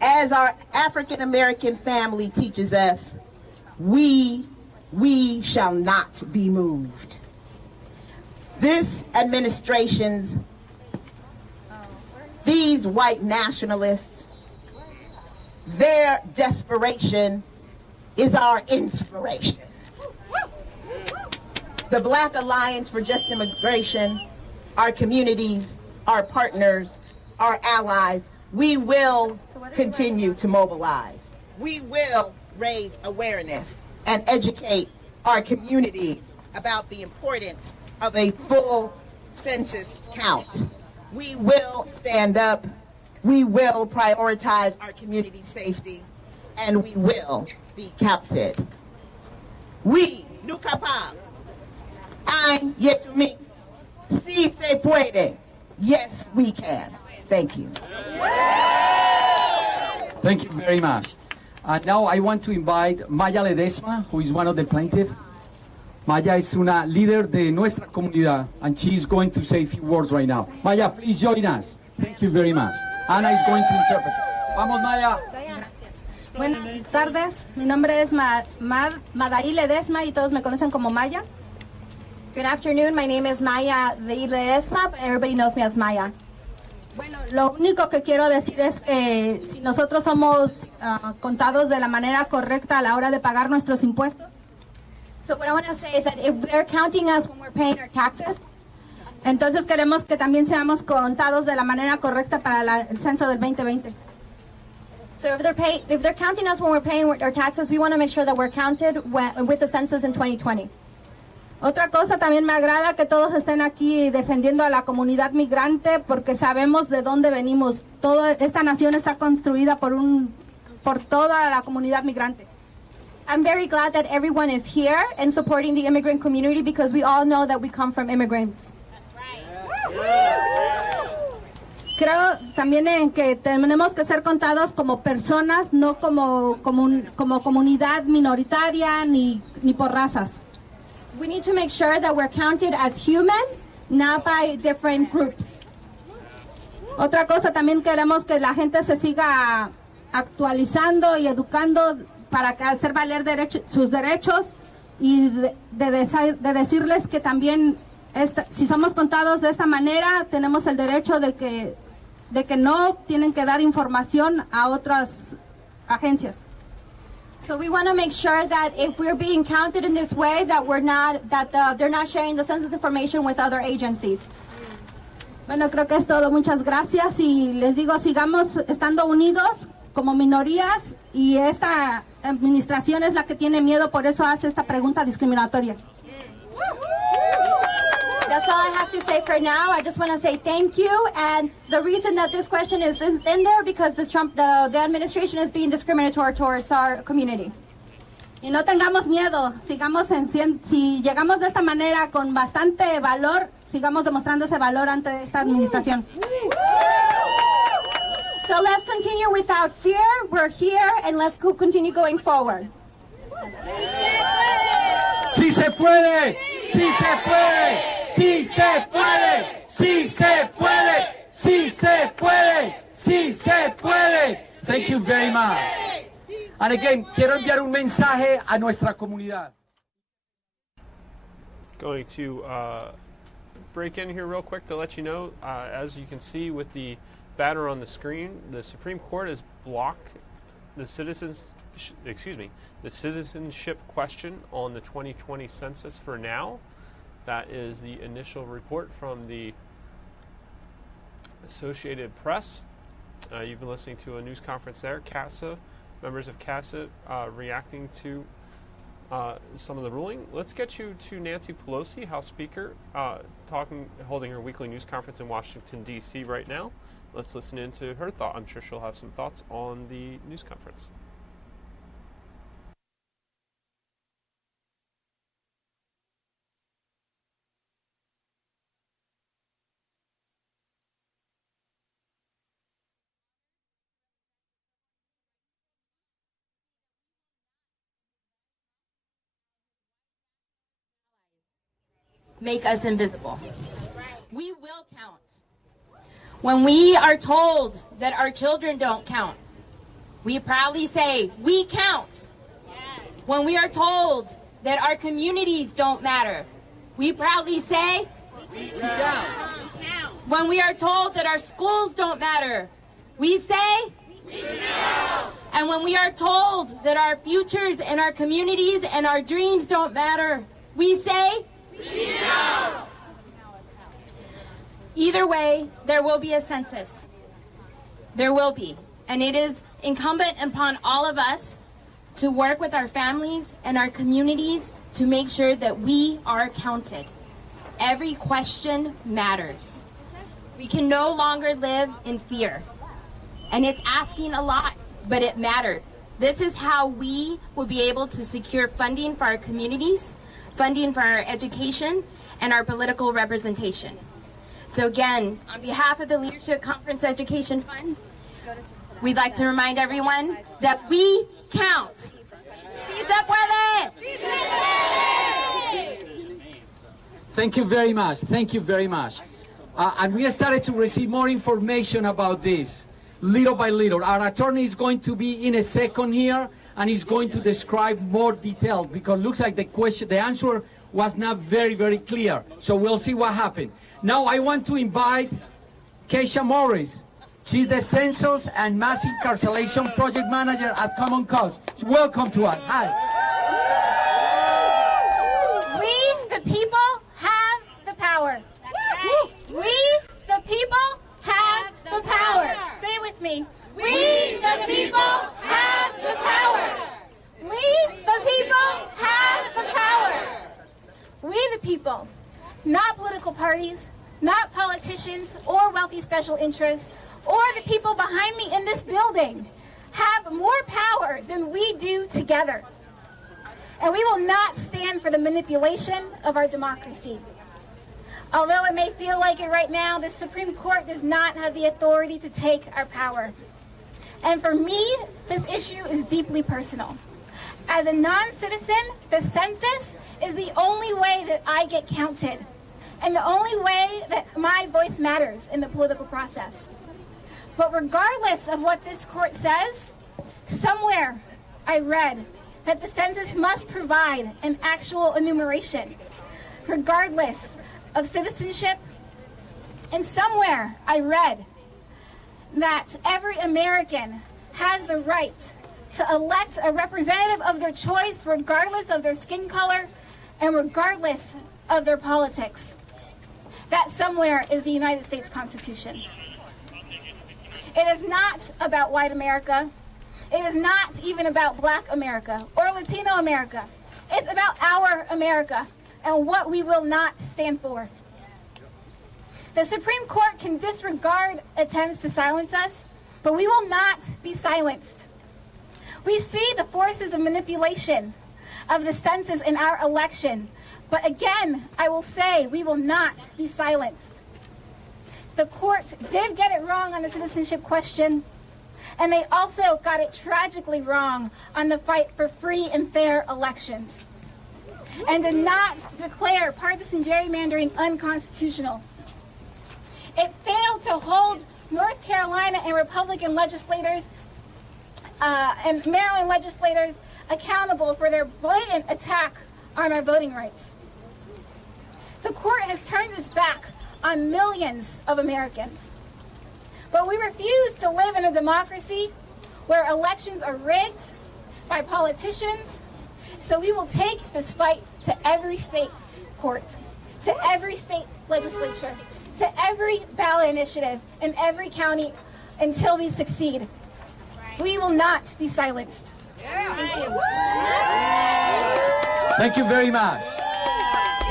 As our African American family teaches us, we shall not be moved. This administration's, these white nationalists, their desperation is our inspiration. The Black Alliance for Just Immigration, our communities, our partners, our allies, we will continue to mobilize. We will raise awareness and educate our communities about the importance of a full census count. We will stand up, we will prioritize our community safety, and we will be counted. We, Nukapam, I'm yet to meet. Si se puede. Yes, we can. Thank you. Thank you very much. Now I want to invite Maya Ledesma, who is one of the plaintiffs. Maya es una líder de nuestra comunidad, and she is going to say a few words right now. Maya, please join us. Thank you very much. Ana is going to interpret. Vamos, Maya. Buenas tardes, mi nombre es Madaí Ledesma y todos me conocen como Maya. Good afternoon, my name is Maya Ledesma, but everybody knows me as Maya. Bueno, lo único que quiero decir es que si nosotros somos contados de la manera correcta a la hora de pagar nuestros impuestos. So what I want to say is that if they're counting us when we're paying our taxes, entonces queremos que también seamos contados de la manera correcta para el censo del 2020. so if they're counting us when we're paying our taxes, we want to make sure that we're counted with the census in 2020. Otra cosa, también me agrada que todos estén aquí defendiendo a la comunidad migrante porque sabemos de dónde venimos. Toda esta nación está construida por toda la comunidad migrante. I'm very glad that everyone is here and supporting the immigrant community because we all know that we come from immigrants. Creo también en que tenemos que ser contados como personas, no como comunidad minoritaria ni por razas. We need to make sure that we're counted as humans, not by different groups. Otra cosa, también queremos que la gente se siga actualizando y educando para hacer valer sus derechos y de decirles que también si somos contados de esta manera tenemos el derecho de que no tienen que dar información a otras agencias. So we want to make sure that if we're being counted in this way, that they're not sharing the census information with other agencies. Bueno, creo que es todo. Muchas gracias y les digo, sigamos estando unidos como minorías y esta administración es la que tiene miedo, por eso hace esta pregunta discriminatoria. That's all I have to say for now. I just want to say thank you. And the reason that this question is in there because the administration is being discriminatory towards our community. Y no tengamos miedo. Si llegamos de esta manera con bastante valor, sigamos demostrando ese valor ante esta administración. So let's continue without fear. We're here and let's continue going forward. ¡Sí se puede! ¡Sí se puede! ¡Sí se puede! ¡Sí se puede! ¡Sí se puede! ¡Sí se puede! Thank you very much. And again, quiero enviar un mensaje a nuestra comunidad. Going to break in here real quick to let you know, as you can see with the banner on the screen, the Supreme Court has blocked the citizenship question on the 2020 census for now. That is the initial report from the Associated Press. You've been listening to a news conference there. CASA, members of CASA reacting to some of the ruling. Let's get you to Nancy Pelosi, House Speaker, holding her weekly news conference in Washington, D.C. right now. Let's listen in to her thought. I'm sure she'll have some thoughts on the news conference. make us invisible. We will count. When we are told that our children don't count, we proudly say, we count. When we are told that our communities don't matter, we proudly say, we count. When we are told that our schools don't matter, we say, we count. And when we are told that our futures and our communities and our dreams don't matter, we say, we count. Either way, there will be a census. There will be. And it is incumbent upon all of us to work with our families and our communities to make sure that we are counted. Every question matters. We can no longer live in fear. And it's asking a lot, but it matters. This is how we will be able to secure funding for our communities, funding for our education, and our political representation. So again, on behalf of the Leadership Conference Education Fund, we'd like to remind everyone that we count. Si se puede! Thank you very much. Thank you very much. And we started to receive more information about this, little by little. Our attorney is going to be in a second here, and he's going to describe more detail, because it looks like the answer was not very, very clear. So we'll see what happened. Now I want to invite Keisha Morris. She's the Census and Mass Incarceration Project Manager at Common Cause. Welcome to us. Hi. We, the people, have the power. That's right. We, the people, have the power. Say it with me. We, the people, have the power. We, the people, have the power. We, the people, not political parties, not politicians or wealthy special interests, or the people behind me in this building, have more power than we do together. And we will not stand for the manipulation of our democracy. Although it may feel like it right now, the Supreme Court does not have the authority to take our power. And for me, this issue is deeply personal. As a non-citizen, the census is the only way that I get counted, and the only way that my voice matters in the political process. But regardless of what this court says, somewhere I read that the census must provide an actual enumeration, regardless of citizenship. And somewhere I read that every American has the right to elect a representative of their choice, regardless of their skin color and regardless of their politics. That somewhere is the United States Constitution. It is not about white America. It is not even about Black America or Latino America. It's about our America and what we will not stand for. The Supreme Court can disregard attempts to silence us, but we will not be silenced. We see the forces of manipulation of the census in our election, but again, I will say we will not be silenced. The court did get it wrong on the citizenship question, and they also got it tragically wrong on the fight for free and fair elections, and did not declare partisan gerrymandering unconstitutional. It failed to hold North Carolina and Republican legislators and Maryland legislators accountable for their blatant attack on our voting rights. The court has turned its back on millions of Americans. But we refuse to live in a democracy where elections are rigged by politicians, so we will take this fight to every state court, to every state legislature, to every ballot initiative in every county until we succeed. We will not be silenced. Thank you. Thank you very much.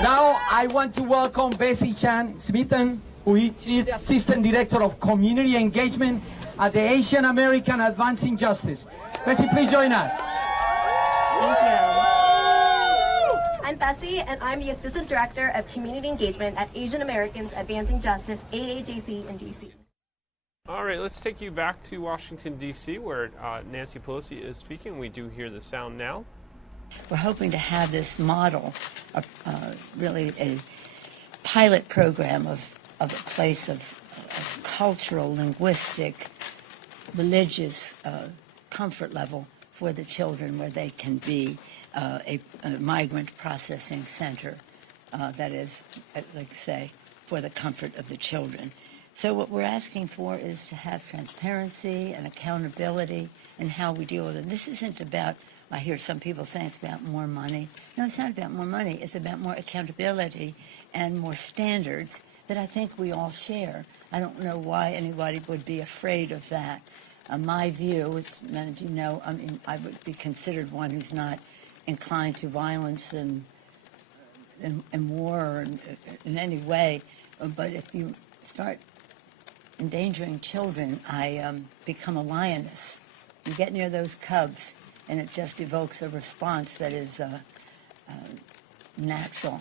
Now I want to welcome Bessie Chan Smithen, who is the Assistant Director of Community Engagement at the Asian American Advancing Justice. Bessie, please join us. Thank you. I'm Bessie, and I'm the Assistant Director of Community Engagement at Asian Americans Advancing Justice, AAJC in D.C. All right, let's take you back to Washington, D.C., where Nancy Pelosi is speaking. We do hear the sound now. We're hoping to have this model, really a pilot program of a place of cultural, linguistic, religious comfort level for the children, where they can be a migrant processing center that is, like I say, for the comfort of the children. So what we're asking for is to have transparency and accountability in how we deal with it. This isn't about, I hear some people saying it's about more money. No, it's not about more money. It's about more accountability and more standards that I think we all share. I don't know why anybody would be afraid of that. My view, as many of you know, I mean, I would be considered one who's not inclined to violence and war or in any way. But if you start endangering children, I become a lioness. You get near those cubs, and it just evokes a response that is natural.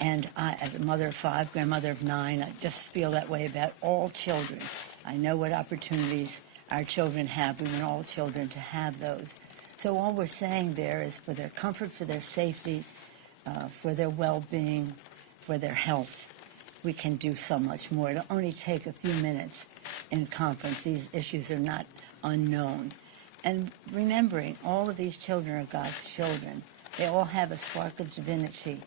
And I, as a mother of 5, grandmother of 9, I just feel that way about all children. I know what opportunities our children have. We want all children to have those. So all we're saying there is for their comfort, for their safety, for their well-being, for their health, we can do so much more. It'll only take a few minutes in conference. These issues are not unknown. And remembering, all of these children are God's children. They all have a spark of divinity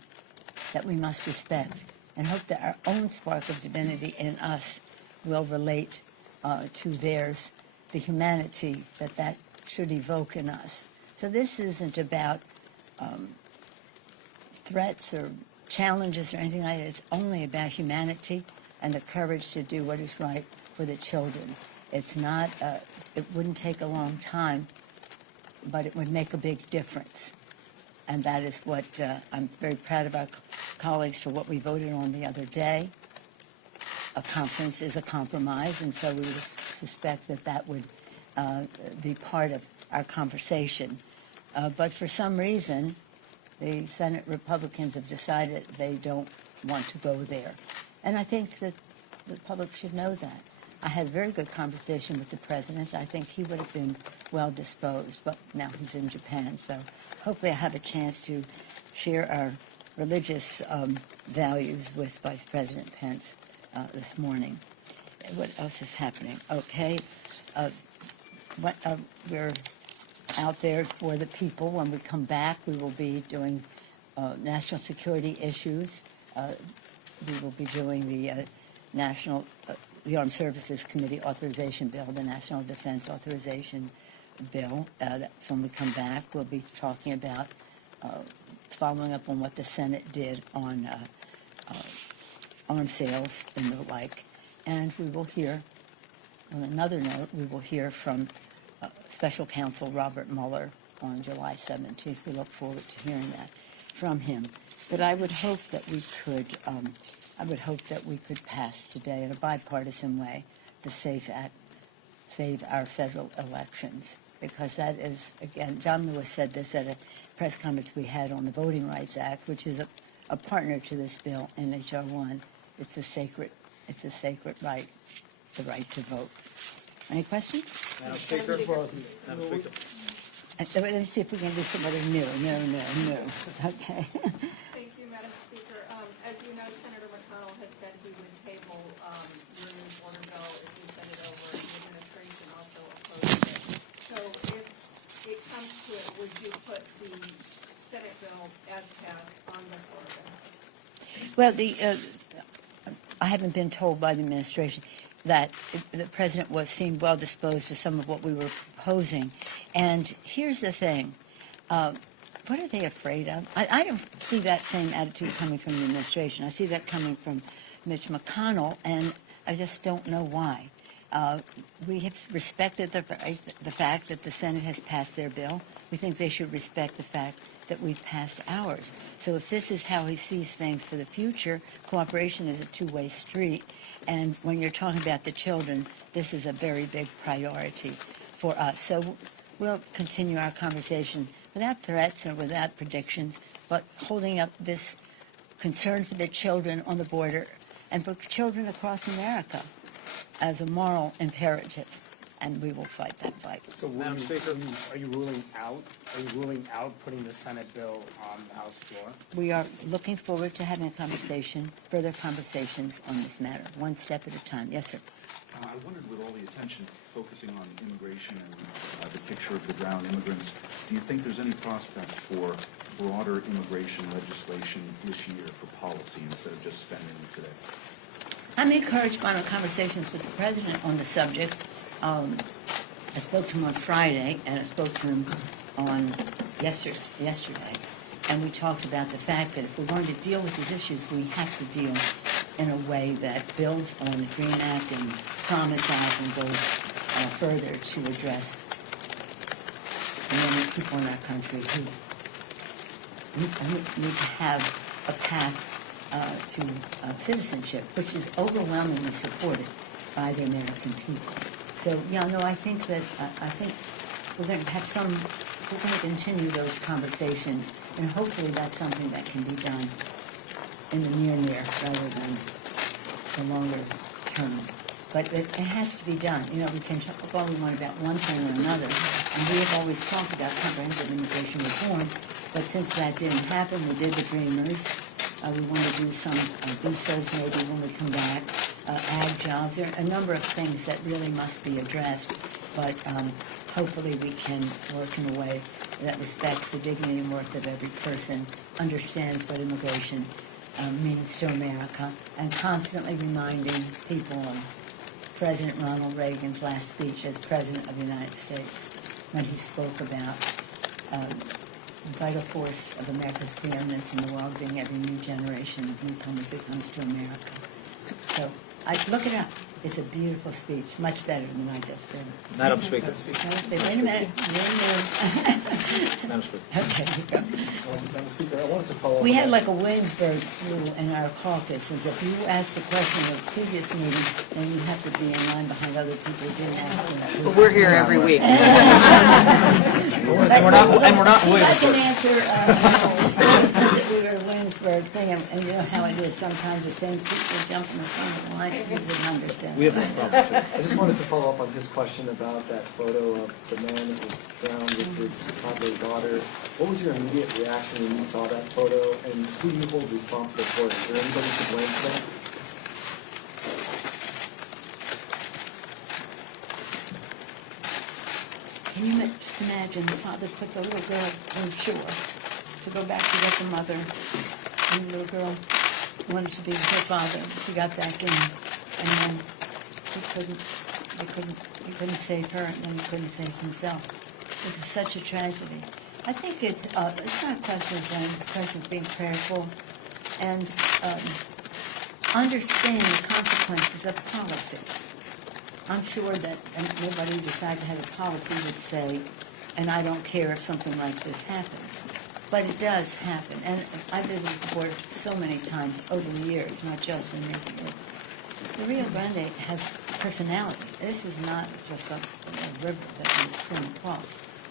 that we must respect, and hope that our own spark of divinity in us will relate to theirs, the humanity that should evoke in us. So this isn't about threats or challenges or anything like that. It's only about humanity and the courage to do what is right for the children. It's not, it wouldn't take a long time, but it would make a big difference. And that is what I'm very proud of our colleagues for what we voted on the other day. A conference is a compromise, and so we would suspect that that would be part of our conversation. But for some reason, the Senate Republicans have decided they don't want to go there. And I think that the public should know that. I had a very good conversation with the president. I think he would have been well disposed, but now he's in Japan. So hopefully I have a chance to share our religious values with Vice President Pence this morning. What else is happening? Okay. We're out there for the people. When we come back, we will be doing national security issues. We will be doing the the Armed Services Committee authorization bill, the National Defense Authorization Bill. That's when we come back. We'll be talking about following up on what the Senate did on arms sales and the like. And we will hear, on another note, we will hear from Special Counsel Robert Mueller on July 17th. We look forward to hearing that from him. But I would hope that we could, pass today in a bipartisan way to save our federal elections, because that is, again, John Lewis said this at a press conference we had on the Voting Rights Act, which is a partner to this bill, H.R. 1. It's a sacred right, the right to vote. Any questions? Madam Speaker. Madam Speaker. Let me see if we can do somebody new. Okay. Thank you, Madam Speaker. As you know, Senator McConnell has said he would table your new border bill if you send it over. The administration also opposed it. So if it comes to it, would you put the Senate bill as passed on the floor of the House? Well, I haven't been told by the administration that the president seemed well disposed to some of what we were proposing. And here's the thing. What are they afraid of? I don't see that same attitude coming from the administration. I see that coming from Mitch McConnell, and I just don't know why. We have respected the fact that the Senate has passed their bill. We think they should respect the fact that we've passed ours. So if this is how he sees things for the future, cooperation is a two-way street. And when you're talking about the children, this is a very big priority for us. So we'll continue our conversation without threats and without predictions, but holding up this concern for the children on the border and for children across America as a moral imperative. and we will fight that fight. So, Madam Speaker, are you ruling out putting the Senate bill on the House floor? We are looking forward to having a conversation, further conversations on this matter, one step at a time. Yes, sir. I wondered, with all the attention focusing on immigration and the picture of the brown immigrants, do you think there's any prospect for broader immigration legislation this year for policy instead of just spending today? I'm encouraged by our conversations with the President on the subject. I spoke to him on Friday, and I spoke to him on yesterday, and we talked about the fact that if we're going to deal with these issues, we have to deal in a way that builds on the DREAM Act and promises and goes further to address the many people in our country who need to have a path to citizenship, which is overwhelmingly supported by the American people. So, yeah, no, I think we're going to have we're going to continue those conversations, and hopefully that's something that can be done in the near rather than the longer term. But it has to be done. You know, we can talk all we want about one thing or another, and we have always talked about comprehensive immigration reform, but since that didn't happen, we did the Dreamers. We want to do some visas maybe when we come back, ag jobs. There are a number of things that really must be addressed, but hopefully we can work in a way that respects the dignity and worth of every person, understands what immigration means to America, and constantly reminding people of President Ronald Reagan's last speech as President of the United States when he spoke about the vital force of America's preeminence in the world being every new generation of newcomers that comes to America. So look it up. It's a beautiful speech, much better than I just did. Madam Speaker. Wait a minute. Madam Speaker. Okay, you go. Madam Speaker, I wanted to follow up. We had like a Williamsburg rule in our caucus, is if you asked the question of previous meetings, then you have to be in line behind other people who didn't ask them. But we're here every week. And we're not Williamsburg. I can answer we were a Williamsburg thing, and you know how it is. Sometimes the same people jump in the front of the line. You didn't understand. We have no problem. I just wanted to follow up on his question about that photo of the man that was drowned with his toddler daughter. What was your immediate reaction when you saw that photo, and who do you hold responsible for it? Is there anybody to blame for that? Can you just imagine the father put the little girl on shore to go back to get the mother, and the little girl wanted to be with her father. She got back in, and then he couldn't save her, and then he couldn't save himself. It was such a tragedy. I think it's not a question of blame, it's a question of being prayerful and understand the consequences of policy. I'm sure that nobody who decides to have a policy would say, and I don't care if something like this happens. But it does happen. And I visited the board so many times over the years, not just in recent years. The Rio Grande has personality. This is not just a river that you swim across.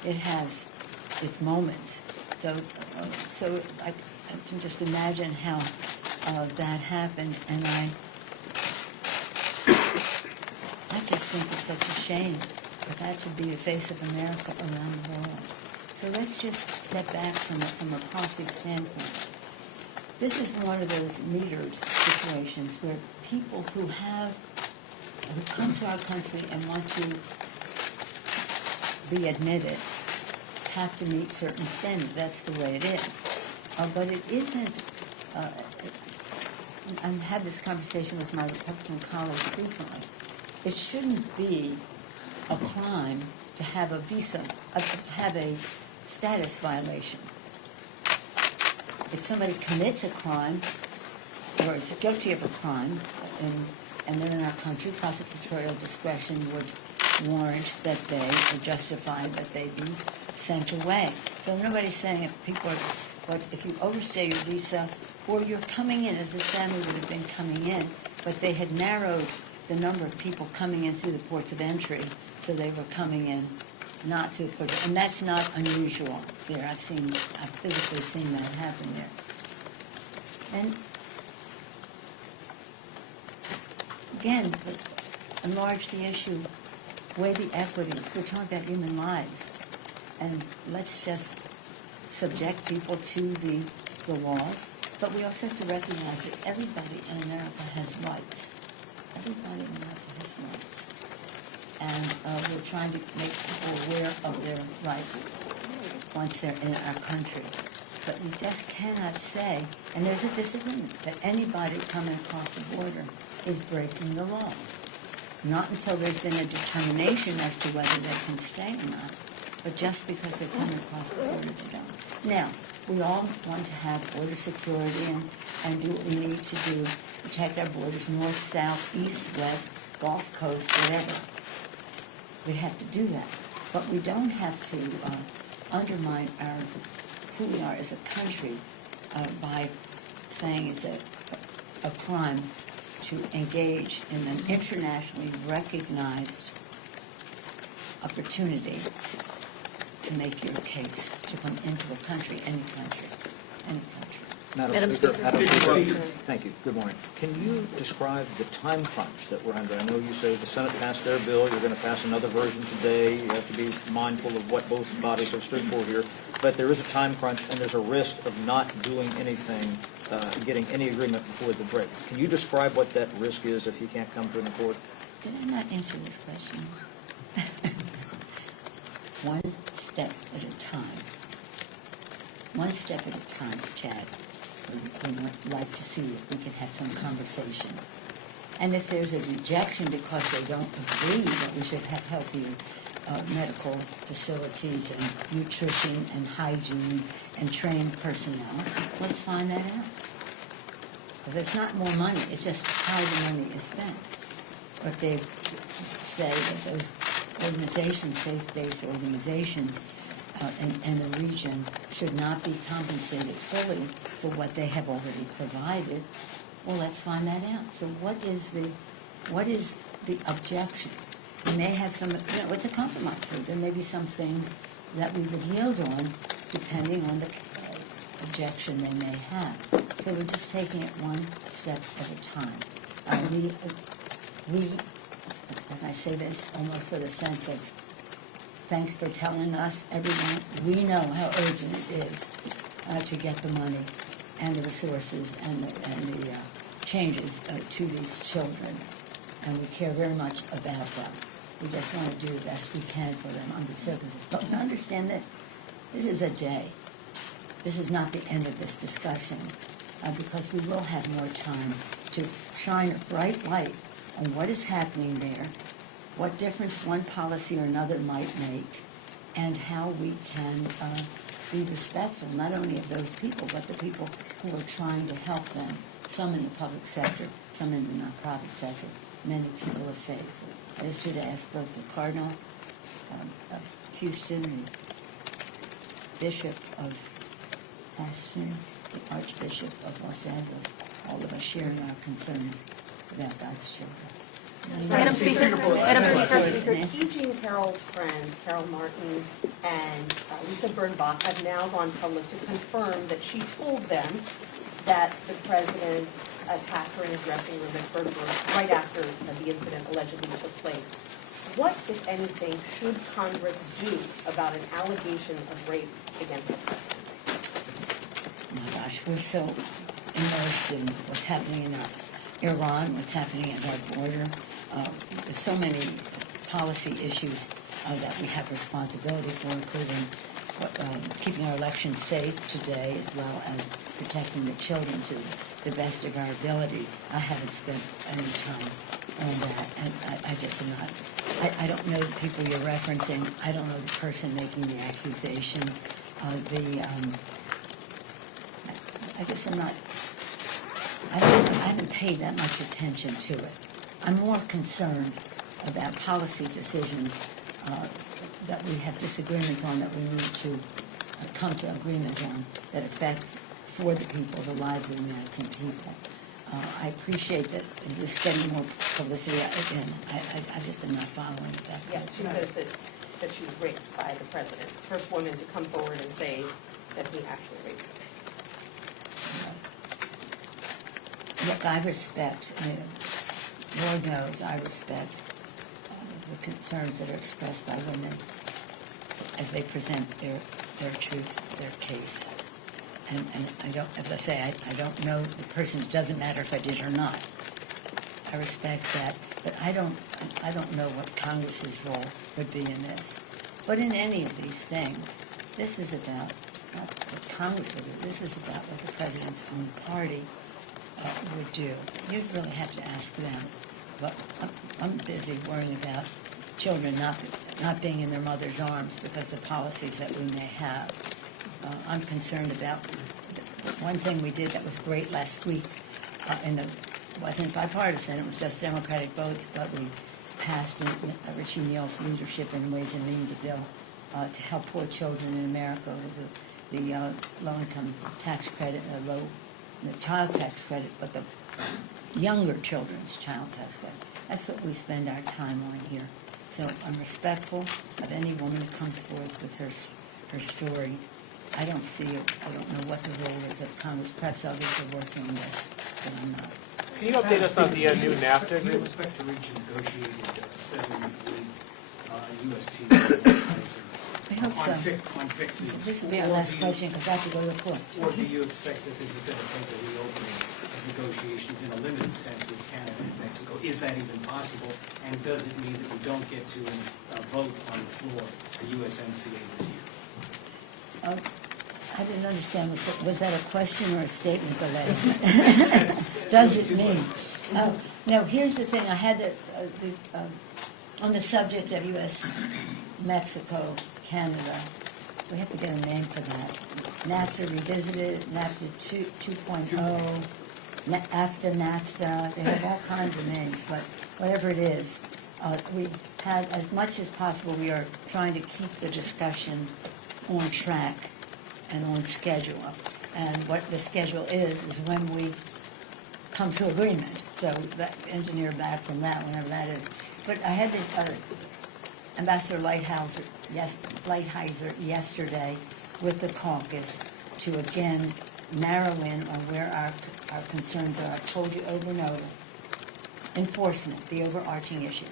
It has its moments. So I can just imagine how that happened, and I just think it's such a shame for that to be the face of America around the world. So let's just step back from a policy standpoint. This is one of those metered situations where people who come to our country and want to be admitted have to meet certain standards. That's the way it is. But it isn't, I've had this conversation with my Republican colleagues frequently. It shouldn't be a crime to have a visa, to have a status violation. If somebody commits a crime or is guilty of a crime, and they're in our country, prosecutorial discretion would warrant that they, or justify that they be sent away. So nobody's saying if people are, but if you overstay your visa, or you're coming in, as this family would have been coming in, but they had narrowed the number of people coming in through the ports of entry, so they were coming in not through the ports, and that's not unusual there. I've physically seen that happen there. And again, enlarge the issue weigh the equities. We're talking about human lives. And let's just subject people to the laws. But we also have to recognize that everybody in America has rights. Everybody in America has rights. And we're trying to make people aware of their rights once they're in our country. But you just cannot say, and there's a disagreement, that anybody coming across the border is breaking the law. Not until there's been a determination as to whether they can stay or not. But just because they're coming across the border, they don't. Now, we all want to have border security and do what we need to do to protect our borders, north, south, east, west, Gulf Coast, whatever. We have to do that. But we don't have to undermine who we are as a country by saying it's a crime to engage in an internationally recognized opportunity to make your case to come into a country, any country, any country. Madam Speaker. Madam Speaker. Thank you. Good morning. Can you describe the time crunch that we're under? I know you say the Senate passed their bill. You're going to pass another version today. You have to be mindful of what both bodies have stood for here. But there is a time crunch, and there's a risk of not doing anything, getting any agreement before the break. Can you describe what that risk is if you can't come to an accord? Did I not answer this question? One step at a time. One step at a time, Chad. We would like to see if we can have some conversation. And if there's a rejection because they don't agree that we should have healthy medical facilities and nutrition and hygiene and trained personnel, let's find that out. Because it's not more money, it's just how the money is spent. But they say that those organizations, faith-based organizations in the region should not be compensated fully for what they have already provided. Well, let's find that out. So what is the objection? We may have some, what's a compromise? So there may be some things that we would yield on depending on the objection they may have. So we're just taking it one step at a time. We, and I say this almost with a sense of thanks for telling us, everyone, we know how urgent it is to get the money and the resources and the changes to these children. And we care very much about them. We just want to do the best we can for them under circumstances. But understand this. This is a day. This is not the end of this discussion because we will have more time to shine a bright light on what is happening there, what difference one policy or another might make, and how we can be respectful not only of those people, but the people who are trying to help them, some in the public sector, some in the nonprofit sector, many people of faith. Yesterday I spoke to Cardinal of Houston and Bishop of Austin, the Archbishop of Los Angeles, all of us sharing our concerns about God's children. Madam Speaker, Eugene Carroll's friends, Carol Martin and Lisa Birnbach, have now gone public to confirm that she told them that the president attacked her in his dressing room at Bergdorf right after the incident allegedly took place. What, if anything, should Congress do about an allegation of rape against the president? Oh my gosh, we're so immersed in what's happening in Iran, what's happening at our border. There's so many policy issues that we have responsibility for, including keeping our elections safe today, as well as protecting the children to the best of our ability. I haven't spent any time on that, and I just am not. I don't know the people you're referencing. I don't know the person making the accusation. I guess I'm not. I haven't paid that much attention to it. I'm more concerned about policy decisions that we have disagreements on, that we need to come to agreement on, that affect for the people, the lives of the American people. I appreciate that this is getting more publicity. Again, I just am not following that. Yes, she says that she was raped by the president. First woman to come forward and say that he actually raped her. Look, I respect, Lord knows I respect the concerns that are expressed by women as they present their truth, their case. And I don't, as I say, I don't know the person. It doesn't matter if I did or not. I respect that, but I don't know what Congress's role would be in this. But in any of these things, this is about not what Congress would do. This is about what the president's own party would do. You really have to ask them. But I'm busy worrying about children not being in their mother's arms because of the policies that we may have. I'm concerned about one thing we did that was great last week. Wasn't bipartisan, it was just Democratic votes, but we passed in Richie Neal's leadership in Ways and Means a bill to help poor children in America with the low-income tax credit, the child tax credit, but the younger children's child tax credit. That's what we spend our time on here. So I'm respectful of any woman who comes forth with her story. I don't know what the role is of Congress. Perhaps others are working on this, but I'm not. Can you update us on the new NAFTA Do you agreement? expect to reach a negotiated settlement with UST I hope so. on fixes? This will be our last question because I have to go to the court. Or do you expect that this is going to take a reopening of negotiations in a limited sense with Canada and Mexico? Is that even possible? And does it mean that we don't get to a vote on the floor for USMCA this year? I didn't understand. Was that a question or a statement, the last? Does it mean? No, here's the thing. I had on the subject of U.S., Mexico, Canada, we have to get a name for that. NAFTA Revisited, NAFTA 2.0, after NAFTA. They have all kinds of names, but whatever it is, we had, as much as possible, we are trying to keep the discussion on track and on schedule. And what the schedule is when we come to agreement. So that engineer back from that, whenever that is. But I had this Ambassador Lighthizer yesterday with the caucus to again narrow in on where our concerns are. I've told you over and over. Enforcement, the overarching issue.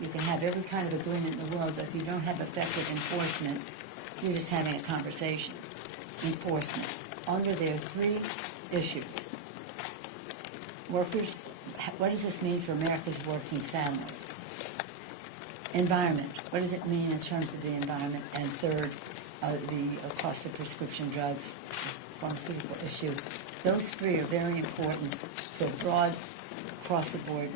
You can have every kind of agreement in the world, but if you don't have effective enforcement, you're just having a conversation. Enforcement. Under there are three issues. Workers, what does this mean for America's working families? Environment. What does it mean in terms of the environment? And third, the cost of prescription drugs, pharmaceutical issue. Those three are very important to a broad, across-the-board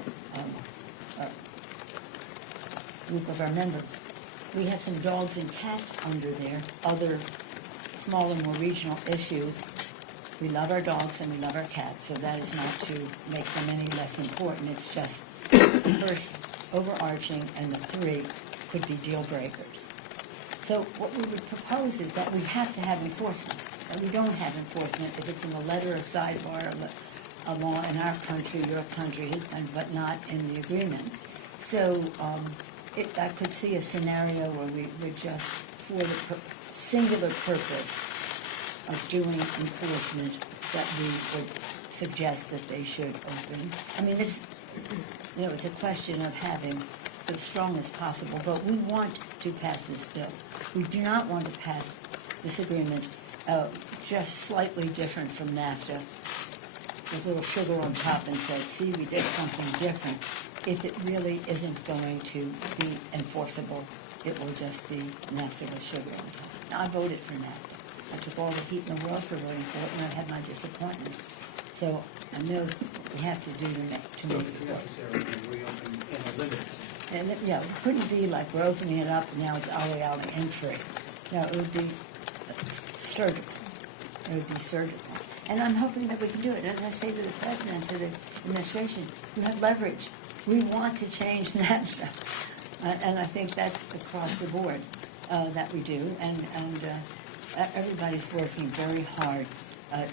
group of our members. We have some dogs and cats under there, other smaller, more regional issues. We love our dogs and we love our cats, so that is not to make them any less important. It's just the first overarching, and the three could be deal breakers. So what we would propose is that we have to have enforcement. And we don't have enforcement if it's in the letter or sidebar of a law in our country, your country, but not in the agreement. So I could see a scenario where we would just, for the singular purpose of doing enforcement, that we would suggest that they should open. I mean, this, it's a question of having the strongest possible vote. We want to pass this bill. We do not want to pass this agreement just slightly different from NAFTA, with a little sugar on top and said, see, we did something different. If it really isn't going to be enforceable, it will just be NAFTA with sugar on top. Now, I voted for NAFTA. I took all the heat in the world for voting for it, and I had my disappointments. So I know we have to do to make it work. It's necessary to reopen in a limited sense. And it couldn't be like we're opening it up and now it's all the way out and entry. No, it would be surgical. It would be surgical. And I'm hoping that we can do it. As I say to the president, to the administration, you have leverage. We want to change NAFTA. And I think that's across the board that we do. And everybody's working very hard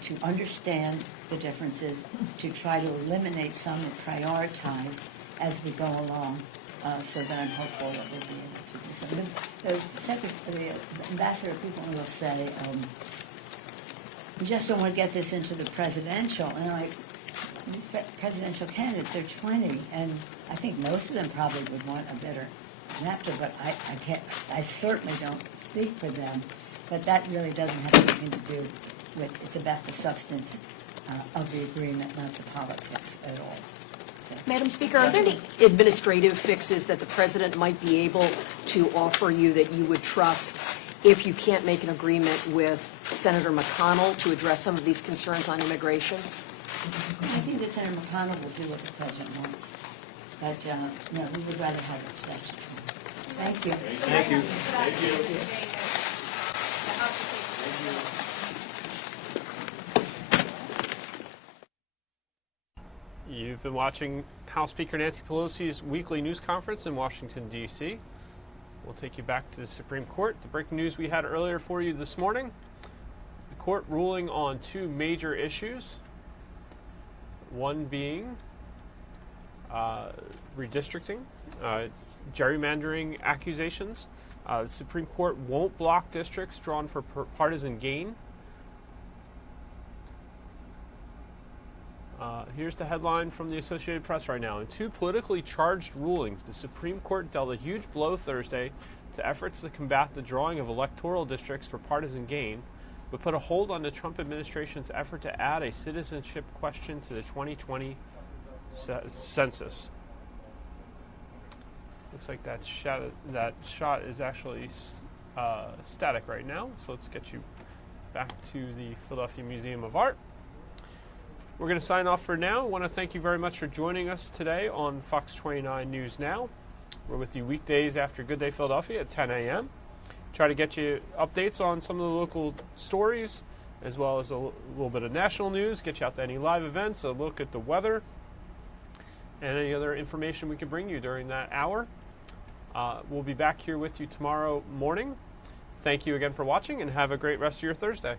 to understand the differences, to try to eliminate some and prioritize as we go along, so that I'm hopeful that we'll be able to do so. The ambassador, people will say, we just don't want to get this into the presidential. And I'm like, presidential candidates, there are 20, and I think most of them probably would want a better NAFTA, but I certainly don't speak for them, but that really doesn't have anything to do with, it's about the substance of the agreement, not the politics at all. Madam Speaker, are there any administrative fixes that the President might be able to offer you that you would trust if you can't make an agreement with Senator McConnell to address some of these concerns on immigration? I think that Senator McConnell will do what the President wants. But, no, we would rather have a session. Thank you. Thank you. Thank you. You've been watching House Speaker Nancy Pelosi's weekly news conference in Washington, D.C. We'll take you back to the Supreme Court. The breaking news we had earlier for you this morning. The court ruling on two major issues. One being redistricting, gerrymandering accusations. The Supreme Court won't block districts drawn for partisan gain. Here's the headline from the Associated Press right now. In two politically charged rulings, the Supreme Court dealt a huge blow Thursday to efforts to combat the drawing of electoral districts for partisan gain, but put a hold on the Trump administration's effort to add a citizenship question to the 2020 census. Looks like that shot is actually static right now, so let's get you back to the Philadelphia Museum of Art. We're going to sign off for now. I want to thank you very much for joining us today on Fox 29 News Now. We're with you weekdays after Good Day Philadelphia at 10 a.m. Try to get you updates on some of the local stories, as well as a little bit of national news, get you out to any live events, a look at the weather, and any other information we can bring you during that hour. We'll be back here with you tomorrow morning. Thank you again for watching, and have a great rest of your Thursday.